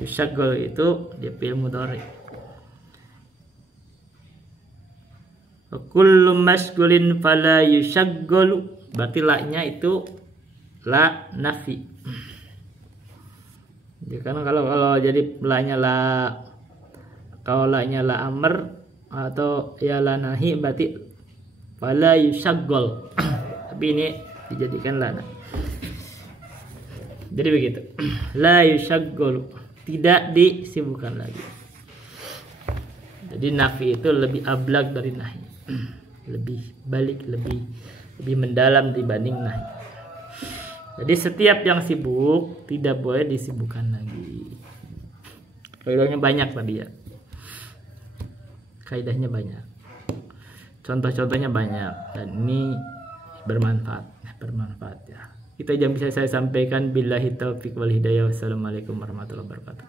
yusaggolu itu dia fi'il mudhari. Kullu masgulin fala yusaggolu, berarti la-nya itu la nafi. Jadi kan kalau jadi la-nya la, kalau la-nya la amr atau ya la nahi berarti fala yusaggol. Tapi ini dijadikan la nafi. Jadi begitu. La yusaggolu, tidak disibukkan lagi. Jadi nafi itu lebih ablak dari nahi. Lebih balik, lebih mendalam dibanding nahi. Jadi setiap yang sibuk tidak boleh disibukkan lagi. Kaidahnya banyak tadi ya. Kaidahnya banyak. Contoh-contohnya banyak dan ini bermanfaat ya. Itu yang bisa saya sampaikan. Billahi taufiq wal hidayah. Wassalamualaikum warahmatullahi wabarakatuh.